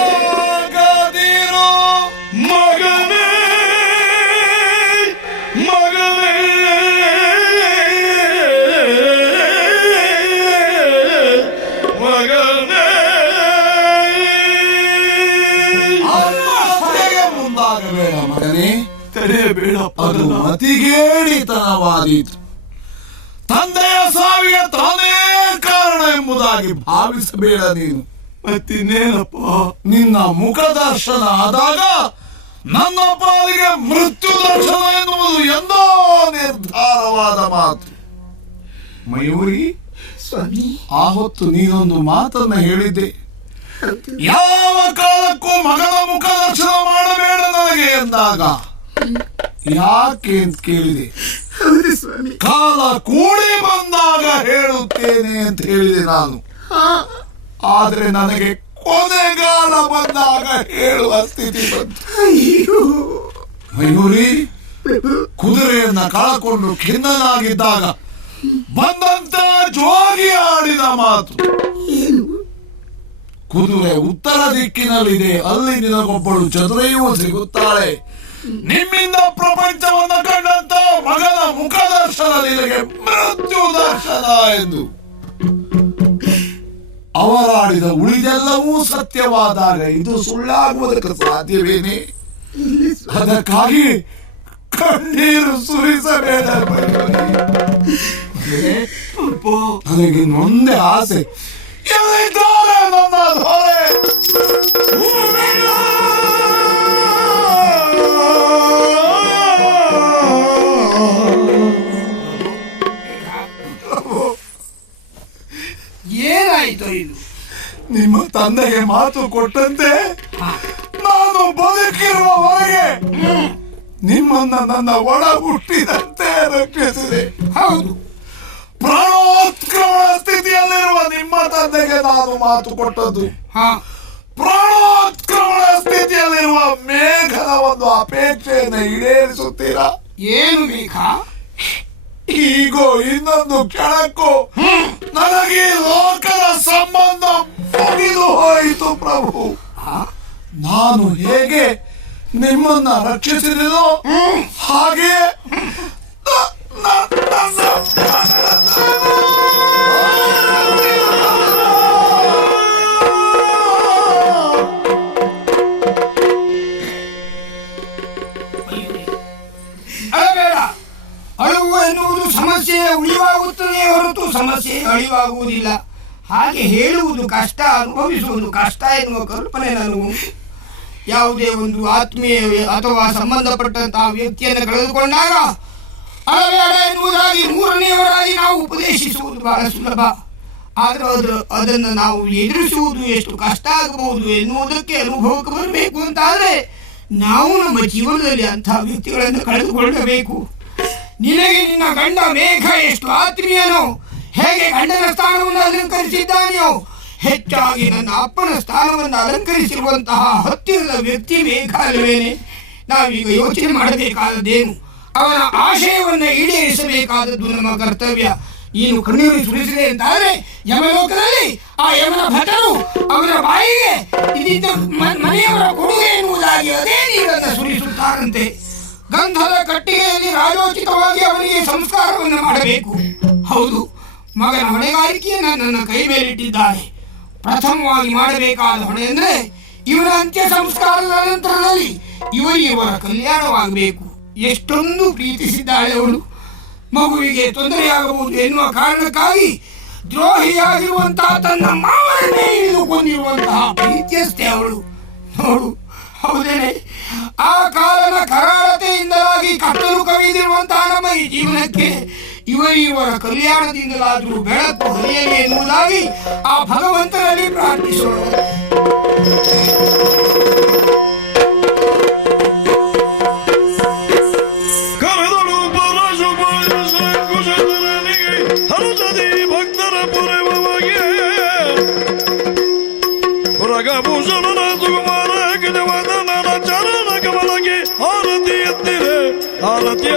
ಆಗದಿರೋ ಮಗನೇ, ಮಗನೇ, ಮಗನೇ. ಮುಂದಾಗಬೇಡ ಮಗನೇ, ತಡೆಯಬೇಡ. ಅದು ಮತಿಗೇಡಿತನವಾದೀತು. ತಂದೆಯ ಸಾವಿಗೆ ತಾನೇ ಕಾರಣ ಎಂಬುದಾಗಿ ಭಾವಿಸಬೇಡ ನೀನು. ಮತ್ತಿನ್ನೇನಪ್ಪ? ನಿನ್ನ ಮುಖದರ್ಶನ ಆದಾಗ ನನ್ನ ಪಾಲಿಗೆ ಮೃತ್ಯು ದರ್ಶನ ಎನ್ನುವುದು ಎಂದೋ ನಿರ್ಧಾರವಾದ ಮಾತು. ಮಯೂರಿ, ಆ ಹೊತ್ತು ನೀನೊಂದು ಮಾತನ್ನ ಹೇಳಿದ್ದೆ, ಯಾವ ಕಾಲಕ್ಕೂ ಮಗನ ಮುಖದರ್ಶನ ಮಾಡಬೇಡ ನನಗೆ ಎಂದಾಗ. ಯಾಕೆ ಅಂತ ಕೇಳಿದೆ. ಕಾಲ ಕೂಡಿ ಬಂದಾಗ ಹೇಳುತ್ತೇನೆ ಅಂತ ಹೇಳಿದೆ ನಾನು. ಆದ್ರೆ ನನಗೆ ಕೊನೆಗಾಲ ಬಂದಾಗ ಹೇಳುವ ಸ್ಥಿತಿ ಬಂತು. ಮಯೂರಿ, ಕುದುರೆಯನ್ನ ಕಳಕೊಂಡು ಖಿನ್ನನಾಗಿದ್ದಾಗ ಬಂದಂತ ಜೋಗಿ ಆಡಿದ ಮಾತು. ಕುದುರೆ ಉತ್ತರ ದಿಕ್ಕಿನಲ್ಲಿದೆ, ಅಲ್ಲಿ ನಿನಗೊಬ್ಬಳು ಚದುರೆಯೂ ಸಿಗುತ್ತಾಳೆ. ನಿಮ್ಮಿಂದ ಪ್ರಪಂಚವನ್ನು ಕಂಡಂತ ಮಗನ ಮುಖದರ್ಶನ ನಿನಗೆ ಮೃತ್ಯು ದರ್ಶನ ಎಂದು. ಅವರಾಡಿದ ಉಳಿದೆಲ್ಲವೂ ಸತ್ಯವಾದಾಗ ಇದು ಸುಳ್ಳಾಗುವುದಕ್ಕೆ ಸಾಧ್ಯವೇನೆ? ಅದಕ್ಕಾಗಿ ಕಣ್ಣೀರು ಸುರಿಸಬೇಡ. ನನಗೆ ನೊಂದೇ ಆಸೆ. ಎಲ್ಲಿದ್ದಾರೆ ನನ್ನ ದೊರೆ? ಏನಾಯ್ತು ಇದು? ನಿಮ್ಮ ತಂದೆಗೆ ಮಾತು ಕೊಟ್ಟಂತೆ ನಾನು ಬದುಕಿರುವವರೆಗೆ ನಿಮ್ಮನ್ನ ನನ್ನ ಒಳ ಹುಟ್ಟಿದಂತೆ ರಕ್ಷಿಸಿದೆ. ಹೌದು, ಪ್ರಾಣೋತ್ಕ್ರಮಣ ಸ್ಥಿತಿಯಲ್ಲಿರುವ ನಿಮ್ಮ ತಂದೆಗೆ ನಾನು ಮಾತು ಕೊಟ್ಟದ್ದು. ಪ್ರಾಣೋತ್ಕ್ರಮಣ ಸ್ಥಿತಿಯಲ್ಲಿರುವ ಮೇಘನ ಒಂದು ಅಪೇಕ್ಷೆಯನ್ನು ಈಡೇರಿಸುತ್ತೀರಾ? ಏನು ಮೇಘ? ಈಗೋ ಇನ್ನೊಂದು ಕ್ಷಣಕ್ಕೂ ನನಗೆ ಲೋಕದ ಸಂಬಂಧ ಮುಗಿದು ಹೋಯಿತು ಪ್ರಭು. ನಾನು ಹೇಗೆ ನಿಮ್ಮನ್ನ ರಕ್ಷಿಸಿದೆನೋ ಹಾಗೆ ಅಳಬೇಡ. ಅಳುವು ಎನ್ನುವುದು ಸಮಸ್ಯೆ ಉಳಿವಾಗುತ್ತದೆ ಹೊರತು ಸಮಸ್ಯೆ ಅಳಿವಾಗುವುದಿಲ್ಲ. ಹಾಗೆ ಹೇಳುವುದು ಕಷ್ಟ, ಅನುಭವಿಸುವುದು ಕಷ್ಟ ಎನ್ನುವ ಕಲ್ಪನೆ ನನಗೂ. ಯಾವುದೇ ಒಂದು ಆತ್ಮೀಯ ಅಥವಾ ಸಂಬಂಧಪಟ್ಟಂತಹ ವ್ಯಕ್ತಿಯನ್ನು ಕಳೆದುಕೊಂಡಾಗ ಅಳಬೇಡ ಎನ್ನುವುದಾಗಿ ಮೂರನೆಯವರಾಗಿ ನಾವು ಉಪದೇಶಿಸುವುದು ಬಹಳ ಸುಲಭ. ಆದ್ರೆ ಅದನ್ನು ನಾವು ಎದುರಿಸುವುದು ಎಷ್ಟು ಕಷ್ಟ ಆಗಬಹುದು ಎನ್ನುವುದಕ್ಕೆ ಅನುಭವಕ್ಕೆ ಬರಬೇಕು ಅಂತಾದ್ರೆ ನಾವು ನಮ್ಮ ಜೀವನದಲ್ಲಿ ಅಂತಹ ವ್ಯಕ್ತಿಗಳನ್ನು ಕಳೆದುಕೊಳ್ಳಬೇಕು. ನಿನಗೆ ನಿನ್ನ ಗಂಡ ಮೇಘ ಎಷ್ಟು ಆತ್ಮೀಯನೋ, ಹೇಗೆ ಗಂಡನ ಸ್ಥಾನವನ್ನು ಅಲಂಕರಿಸಿದ್ದಾನೆಯೋ ಹೆಚ್ಚಾಗಿ ನನ್ನ ಅಪ್ಪನ ಸ್ಥಾನವನ್ನು ಅಲಂಕರಿಸಿರುವಂತಹ ಹತ್ತಿರದ ವ್ಯಕ್ತಿ ಮೇಘ ಅಲ್ವೇನೆ. ನಾವೀಗ ಯೋಚನೆ ಮಾಡಬೇಕಾದದ್ದೇನು? ಅವನ ಆಶಯವನ್ನು ಈಡೇರಿಸಬೇಕಾದದ್ದು ನಮ್ಮ ಕರ್ತವ್ಯ. ನೀನು ಕಣ್ಣೀರು ಸುರಿಸಿದೆ ಅಂತಾದರೆ ಯಮಲೋಕದಲ್ಲಿ ಆ ಯಮನ ಭಟರು ಅವನ ಬಾಯಿಗೆ ಇದಿದ್ದ ಮನೆಯವರ ಕೊಡುಗೆ ಎನ್ನುವುದಾಗಿ ಅದೇ ನೀರನ್ನು ಸುರಿಸುತ್ತಾರಂತೆ. ಗಂಧದ ಕಟ್ಟಿಗೆಯಲ್ಲಿ ರಾಜೋಚಿತವಾಗಿ ಅವನಿಗೆ ಸಂಸ್ಕಾರವನ್ನು ಮಾಡಬೇಕು. ಹೌದು, ಮಗನ ಹೊಣೆಗಾರಿಕೆಯನ್ನು ನನ್ನ ಕೈ ಮೇಲಿಟ್ಟಿದ್ದಾನೆ. ಪ್ರಥಮವಾಗಿ ಮಾಡಬೇಕಾದ ಹೊಣೆ ಅಂದರೆ ಇವನ ಅಂತ್ಯ ಸಂಸ್ಕಾರದ ನಂತರದಲ್ಲಿ ಇವರ ಕಲ್ಯಾಣವಾಗಬೇಕು. ಎಷ್ಟೊಂದು ಪ್ರೀತಿಸಿದ್ದಾಳೆ ಅವಳು. ಮಗುವಿಗೆ ತೊಂದರೆಯಾಗಬಹುದು ಎನ್ನುವ ಕಾರಣಕ್ಕಾಗಿ ದ್ರೋಹಿಯಾಗಿರುವಂತಹ ತನ್ನ ಮಾವನನ್ನೇ ಇಳಿದುಕೊಂಡಿರುವಂತಹ ಪ್ರೀತಿಯಷ್ಟೇ ಅವಳು. ನೋಡು, ಹೌದೇನೆ, ಆ ಕಾಲನ ಕರಾಳತೆಯಿಂದಲಾಗಿ ಕತ್ತಲು ಕವಿದಿರುವಂತಹ ನಮ್ಮ ಈ ಜೀವನಕ್ಕೆ ಇವರ ಕಲ್ಯಾಣದಿಂದಲಾದರೂ ಬೆಳಕು ಹರಿಯಲಿ ಎನ್ನುವುದಾಗಿ ಆ ಭಗವಂತನಲ್ಲಿ ಪ್ರಾರ್ಥಿಸೋಣ.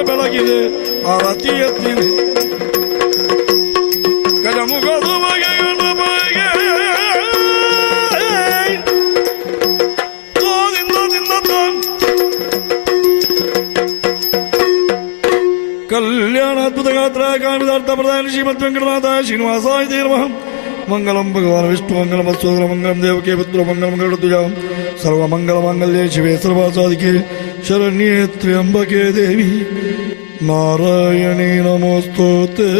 ಬೆಳಗಿದೆ ಆರತಿ ಎತ್ತಿದೆ ಗಜಮುಗದ ಬಗೆ ಬಗೆ ಕಲ್ಯಾಣ ಅದ್ಭುತ ಗಾತ್ರ ಕಾಮಿದಾರ್ಥ ಪ್ರಧಾನ ಶ್ರೀಮದ್ ವೆಂಕಟನಾಥ ಶ್ರೀನಿವಾಸಾಯ ನಮಃ. ಮಂಗಲಂ ಭಗವಾನ್ ವಿಷ್ಣು ಮಂಗಲಂ ವತ್ಸೋದರ ಮಂಗಲಂ ದೇವಕೇ ಪುತ್ರ ಮಂಗಲಂ ಗರುಡಧ್ವಜ ಸರ್ವಮಂಗಲ ಮಾಂಗಲ್ಯೇ ಶಿವೆ ಸರ್ವಸಾಧಿಕೆ ಶರಣ್ಯೇ ತ್ರ್ಯಂಬಕೆ ದೇವಿ ನಾರಾಯಣಿ ನಮೋಸ್ತುತೇ.